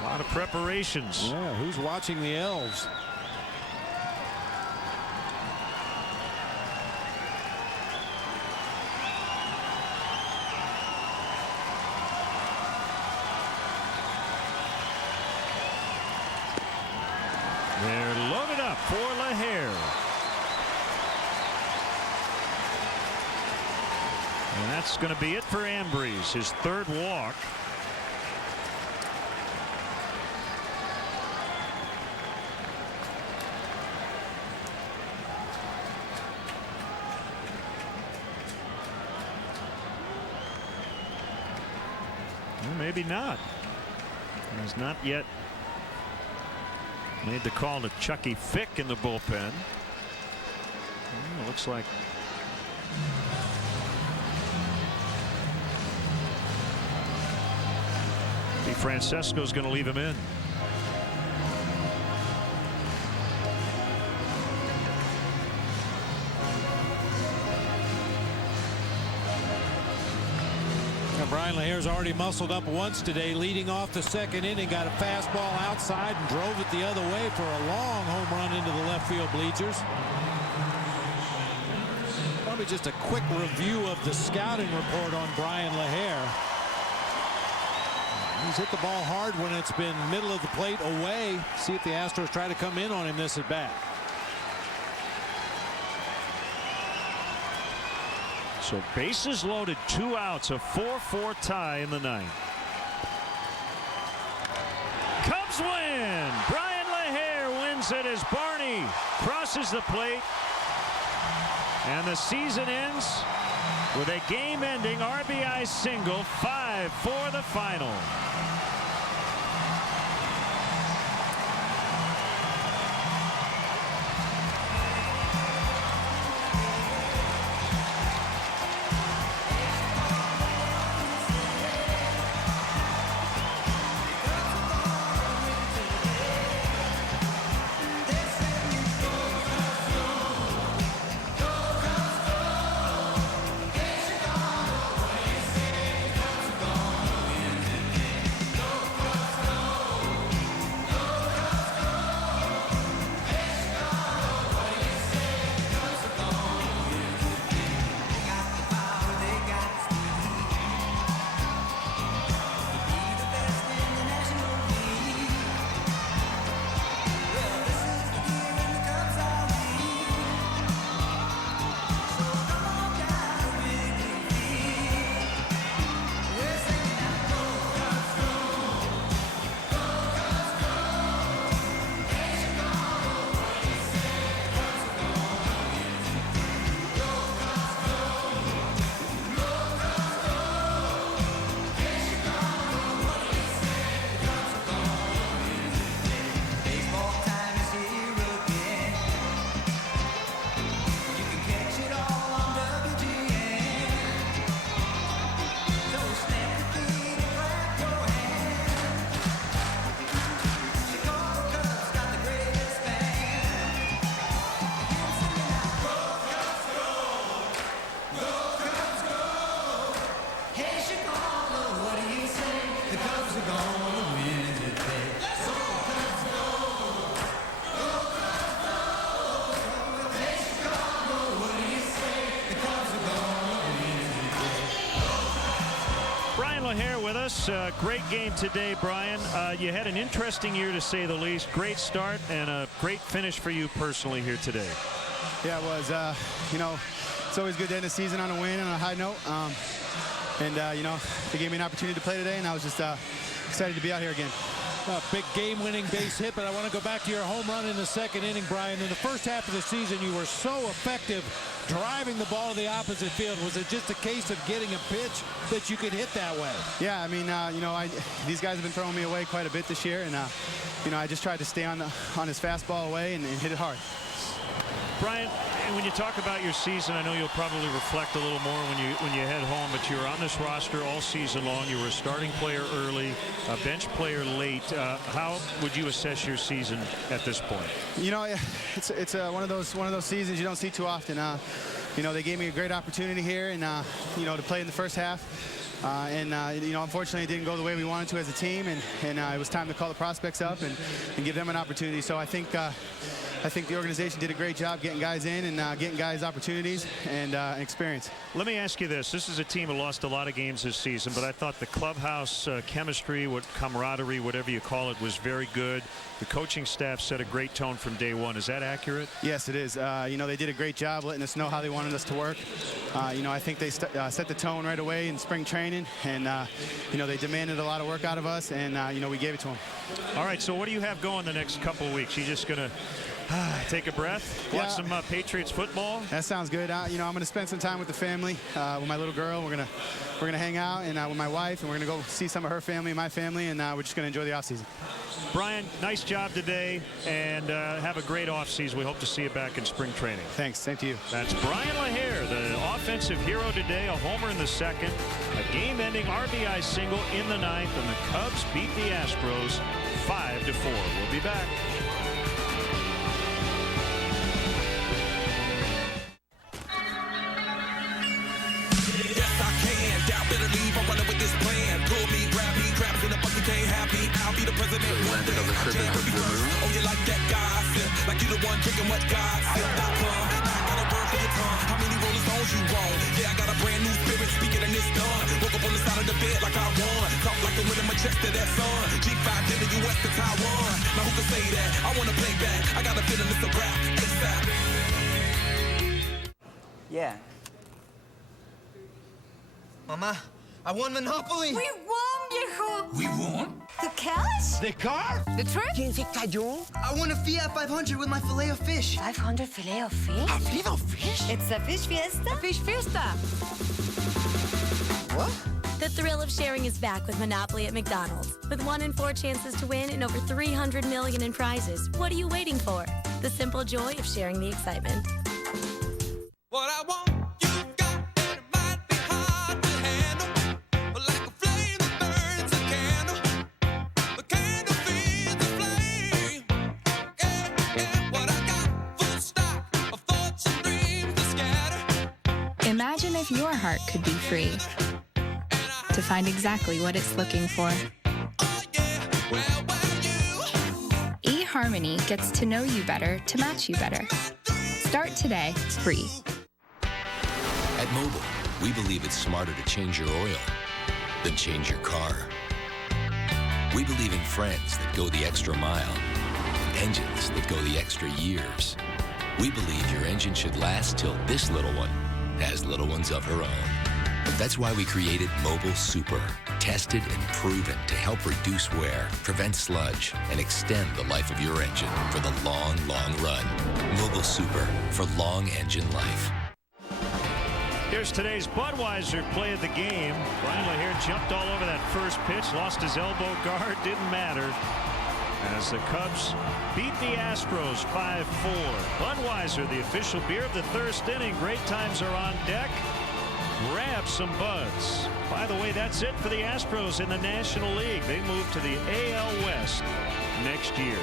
A lot of preparations. Yeah, who's watching the Elves? They're loaded up for LaHair. And that's going to be it for Ambriz, his 3rd walk. Well, maybe not. He's not yet made the call to Chucky Fick in the bullpen. Well, looks like Francesco's going to leave him in. Now Brian LaHair's already muscled up once today, leading off the 2nd inning. Got a fastball outside and drove it the other way for a long home run into the left field bleachers. Probably just a quick review of the scouting report on Brian LaHair. He's hit the ball hard when it's been middle of the plate away. See if the Astros try to come in on him this at bat. So bases loaded, 2 outs, a 4-4 tie in the 9th. Cubs win. Brian LaHair wins sends it as Barney crosses the plate. And the season ends with a game-ending RBI single, 5 for the final. Here with us. Great game today, Brian. You had an interesting year, to say the least. Great start and a great finish for you personally here today. Yeah, it was. You know, it's always good to end the season on a win and on a high note. You know, they gave me an opportunity to play today, and I was just excited to be out here again. A big game-winning base hit, but I want to go back to your home run in the second inning, Brian. In the first half of the season, you were so effective driving the ball to the opposite field. Was it just a case of getting a pitch that you could hit that way? Yeah, I mean, you know, these guys have been throwing me away quite a bit this year, and you know, I just tried to stay on his fastball away and hit it hard. Brian, when you talk about your season, I know you'll probably reflect a little more when you head home, but you were on this roster all season long. You were a starting player early, a bench player late. How would you assess your season at this point? You know, it's one of those seasons you don't see too often. You know, they gave me a great opportunity here, and you know, to play in the first half. You know, unfortunately, it didn't go the way we wanted to as a team, and it was time to call the prospects up and give them an opportunity. So I think the organization did a great job getting guys in and getting guys opportunities and experience. Let me ask you this. This is a team that lost a lot of games this season, but I thought the clubhouse chemistry, camaraderie, whatever you call it, was very good. The coaching staff set a great tone from day one. Is that accurate? Yes, it is. You know, they did a great job letting us know how they wanted us to work. You know, I think they set the tone right away in spring training, and you know, they demanded a lot of work out of us, and you know, we gave it to them. All right, so what do you have going the next couple of weeks? You just gonna take a breath, watch some Patriots football? That sounds good. You know, I'm going to spend some time with the family, with my little girl. We're gonna hang out and with my wife, and we're going to go see some of her family and my family, and we're just going to enjoy the offseason. Brian, nice job today, and have a great offseason. We hope to see you back in spring training. Thanks. Same to you. That's Brian LaHare, the offensive hero today. A homer in the second, a game-ending RBI single in the ninth, and the Cubs beat the Astros 5-4. We'll be back. Oh, you like that gossip? Like you the one drinking what God said. I got a word for your tongue. How many Rolling Stones you want? Yeah, I got a brand new spirit speaking and it's done. Woke up on the side of the bed like I won. Talk like the wind in my chest to that sun. G5 in the US to Taiwan. Now who can say that? I want to play back. I got a feeling it's a rap. ASAP. Yeah. Mama, I won Monopoly. We won, viejo. We won? The cash? The car? The trip? I want a Fiat 500 with my filet of fish. 500 filet of fish? A filet of fish? It's a fish fiesta? A fish fiesta. What? The thrill of sharing is back with Monopoly at McDonald's. With 1 in 4 chances to win and over $300 million in prizes. What are you waiting for? The simple joy of sharing the excitement. What I want, you got, and it might be hard to handle. But like a flame that burns a candle, the candle feeds the flame. Yeah, what I got, full stock of thoughts and dreams to scatter. Imagine if your heart could be free to find exactly what it's looking for. eHarmony gets to know you better to match you better. Start today, free. At Mobil, we believe it's smarter to change your oil than change your car. We believe in friends that go the extra mile and engines that go the extra years. We believe your engine should last till this little one has little ones of her own. That's why we created Mobil Super, tested and proven to help reduce wear, prevent sludge, and extend the life of your engine for the long, long run. Mobil Super for long engine life. Here's today's Budweiser play of the game. Brian LaHare jumped all over that first pitch, lost his elbow guard, didn't matter. As the Cubs beat the Astros 5-4. Budweiser, the official beer of the thirst inning. Great times are on deck. Grab some Buds. By the way, that's it for the Astros in the National League. They move to the AL West next year.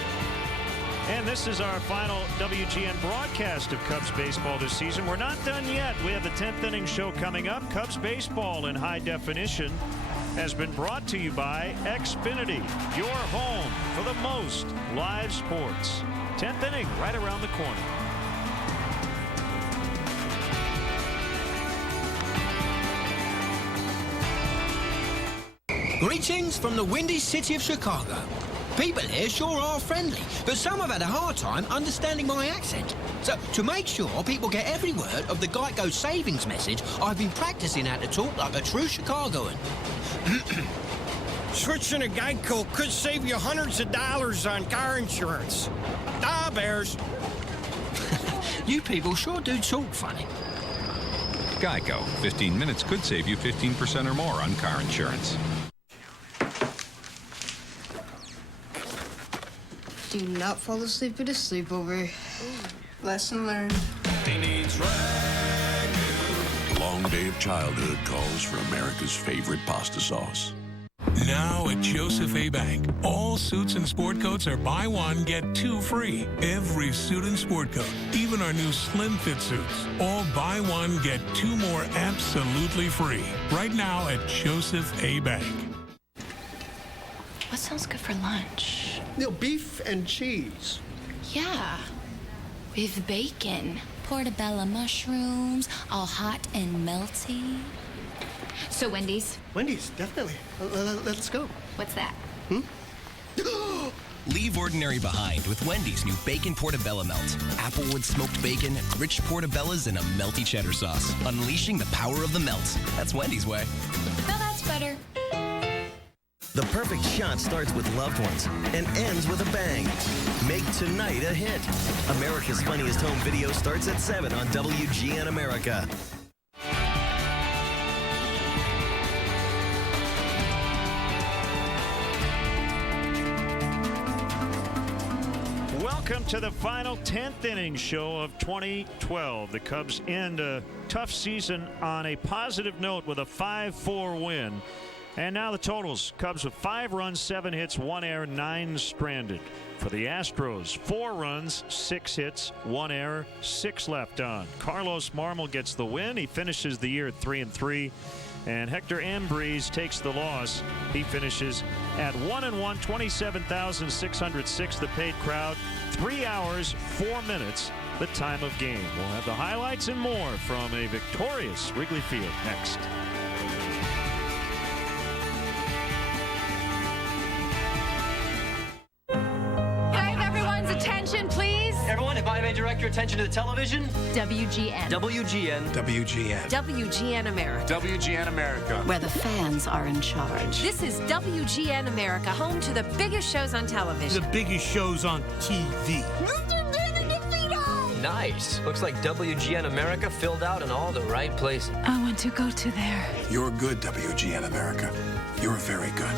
And this is our final WGN broadcast of Cubs baseball this season. We're not done yet. We have the 10th inning show coming up. Cubs baseball in high definition has been brought to you by Xfinity, your home for the most live sports. 10th inning right around the corner. Greetings from the windy city of Chicago. People here sure are friendly, but some have had a hard time understanding my accent. So, to make sure people get every word of the Geico savings message, I've been practicing how to talk like a true Chicagoan. Switching to Geico could save you hundreds of dollars on car insurance. Ah, Bears. You people sure do talk funny. Geico. 15 minutes could save you 15% or more on car insurance. Do not fall asleep at a sleepover. Lesson learned. He needs Ragu. The long day of childhood calls for America's favorite pasta sauce. Now at Joseph A. Bank, all suits and sport coats are buy one, get 2 free. Every suit and sport coat, even our new slim fit suits, all buy one, get 2 more absolutely free. Right now at Joseph A. Bank. What sounds good for lunch? Beef and cheese. Yeah, with bacon. Portobello mushrooms, all hot and melty. So Wendy's? Wendy's, definitely. Let's go. What's that? Leave ordinary behind with Wendy's new Bacon Portobello Melt. Applewood smoked bacon, rich portobellas, and a melty cheddar sauce. Unleashing the power of the melt. That's Wendy's way. Now that's better. The perfect shot starts with loved ones and ends with a bang. Make tonight a hit. America's Funniest Home Video starts at 7 on WGN America. Welcome to the final 10th inning show of 2012. The Cubs end a tough season on a positive note with a 5-4 win. And now the totals. Cubs with 5 runs, 7 hits, 1 error, 9 stranded. For the Astros, 4 runs, 6 hits, 1 error, 6 left on. Carlos Marmol gets the win. He finishes the year at 3-3. And Hector Ambriz takes the loss. He finishes at 1-1, 27,606 the paid crowd. 3 hours, 4 minutes the time of game. We'll have the highlights and more from a victorious Wrigley Field next. Can I have everyone's attention, please? Everyone, if I may I direct your attention to the television? WGN. WGN. WGN. WGN America. WGN America. Where the fans are in charge. This is WGN America, home to the biggest shows on television. The biggest shows on TV. Nice. Looks like WGN America filled out in all the right places. I want to go to there. You're good, WGN America. You're very good.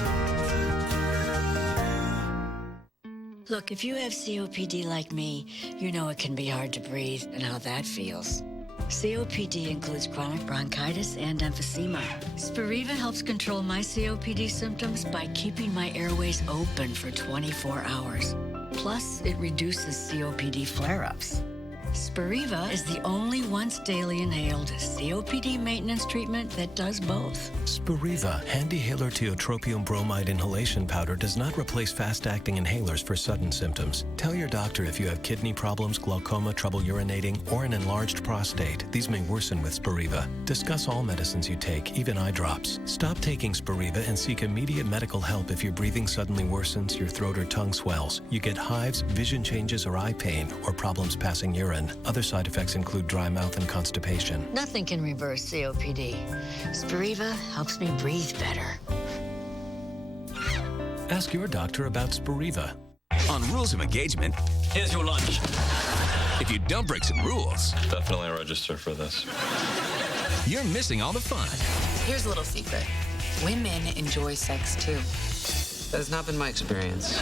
Look, if you have COPD like me, you know it can be hard to breathe and how that feels. COPD includes chronic bronchitis and emphysema. Spiriva helps control my COPD symptoms by keeping my airways open for 24 hours. Plus, it reduces COPD flare-ups. Spiriva is the only once-daily inhaled COPD maintenance treatment that does both. Spiriva HandiHaler tiotropium bromide inhalation powder does not replace fast-acting inhalers for sudden symptoms. Tell your doctor if you have kidney problems, glaucoma, trouble urinating, or an enlarged prostate. These may worsen with Spiriva. Discuss all medicines you take, even eye drops. Stop taking Spiriva and seek immediate medical help if your breathing suddenly worsens, your throat or tongue swells, you get hives, vision changes or eye pain, or problems passing urine. Other side effects include dry mouth and constipation. Nothing can reverse COPD. Spiriva helps me breathe better. Ask your doctor about Spiriva. On Rules of Engagement, here's your lunch. If you don't break some rules, definitely register for this. You're missing all the fun. Here's a little secret. Women enjoy sex too. That has not been my experience.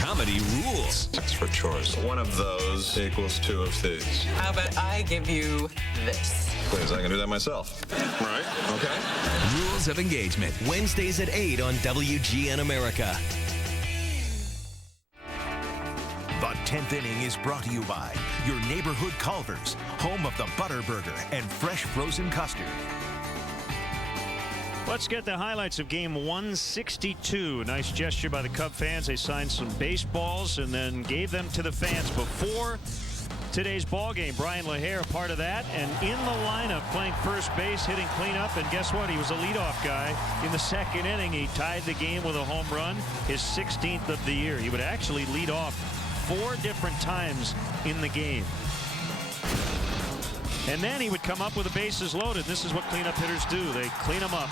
Comedy rules. Sex for chores. One of those equals two of these. How about I give you this? Please, I can do that myself. Right? Okay. Rules of Engagement. Wednesdays at 8 on WGN America. The 10th inning is brought to you by your neighborhood Culver's, home of the Butter Burger and fresh frozen custard. Let's get the highlights of game 162. Nice gesture by the Cub fans. They signed some baseballs and then gave them to the fans before today's ball game. Brian LaHare, part of that, and in the lineup playing first base, hitting cleanup, and guess what? He was a leadoff guy in the second inning. He tied the game with a home run, his 16th of the year. He would actually lead off 4 different times in the game. And then he would come up with the bases loaded. This is what cleanup hitters do. They clean them up.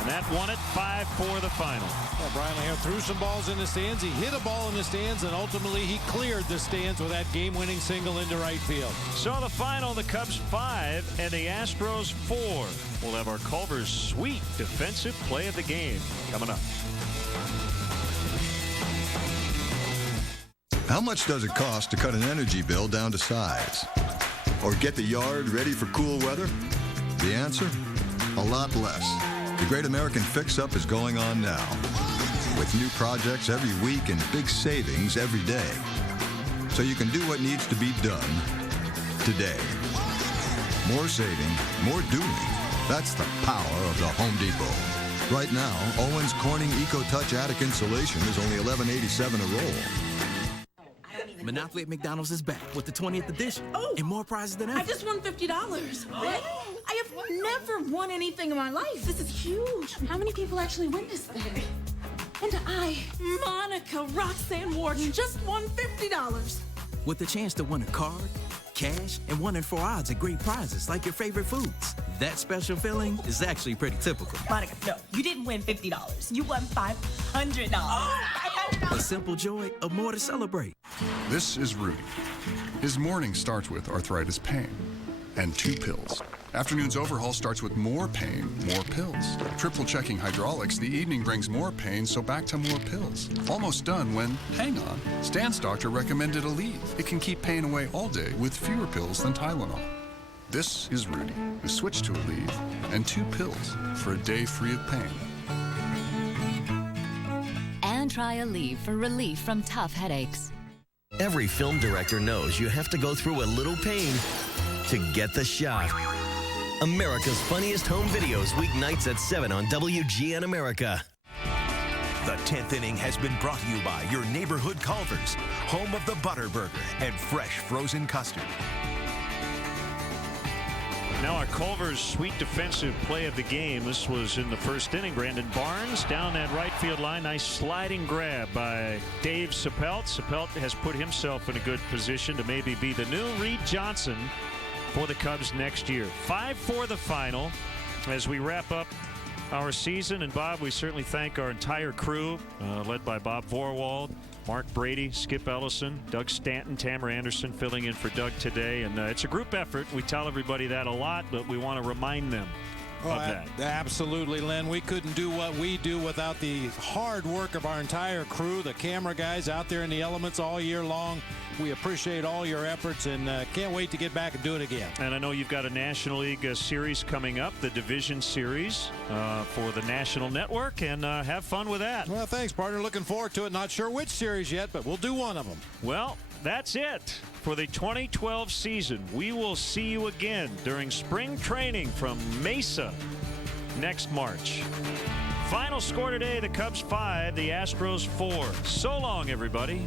And that won it 5 for the final. Well, Brian LaHare threw some balls in the stands. He hit a ball in the stands, and ultimately he cleared the stands with that game-winning single into right field. So the final, the Cubs 5 and the Astros 4. We'll have our Culver's sweet defensive play of the game coming up. How much does it cost to cut an energy bill down to size? Or get the yard ready for cool weather? The answer? A lot less. The Great American Fix-Up is going on now, with new projects every week and big savings every day. So you can do what needs to be done today. More saving, more doing. That's the power of the Home Depot. Right now, Owens Corning EcoTouch Attic Insulation is only $11.87 a roll. Monopoly at McDonald's is back with the 20th edition. Oh! And more prizes than ever. I just won $50. What? I have never won anything in my life. This is huge. How many people actually win this thing? And I, Monica Roxanne Warden, just won $50. With the chance to win a card, cash, and 1 in 4 odds at great prizes like your favorite foods. That special feeling is actually pretty typical. Monica, no, you didn't win $50. You won $500. A simple joy of more to celebrate. This is Rudy. His morning starts with arthritis pain and 2 pills. Afternoon's overhaul starts with more pain, more pills. Triple checking hydraulics, the evening brings more pain, so back to more pills. Almost done when, hang on, Stan's doctor recommended Aleve. It can keep pain away all day with fewer pills than Tylenol. This is Rudy, who switched to Aleve and 2 pills for a day free of pain. And try Aleve for relief from tough headaches. Every film director knows you have to go through a little pain to get the shot. America's Funniest Home Videos, weeknights at 7 on WGN America. The 10th inning has been brought to you by your neighborhood Culver's, home of the Butter Burger and fresh frozen custard. Now our Culver's sweet defensive play of the game. This was in the first inning. Brandon Barnes down that right field line. Nice sliding grab by Dave Sapelt. Sapelt has put himself in a good position to maybe be the new Reed Johnson for the Cubs next year. 5-4 the final as we wrap up our season. And Bob, we certainly thank our entire crew led by Bob Vorwald, Mark Brady, Skip Ellison, Doug Stanton, Tamara Anderson filling in for Doug today. And it's a group effort. We tell everybody that a lot, but we want to remind them of that. Absolutely, Len. We couldn't do what we do without the hard work of our entire crew, the camera guys out there in the elements all year long. We appreciate all your efforts and can't wait to get back and do it again. And I know you've got a National League series coming up, the Division Series for the National Network, and have fun with that. Well, thanks, partner. Looking forward to it. Not sure which series yet, but we'll do one of them. Well, that's it for the 2012 season. We will see you again during spring training from Mesa next March. Final score today, the Cubs 5, the Astros 4. So long, everybody.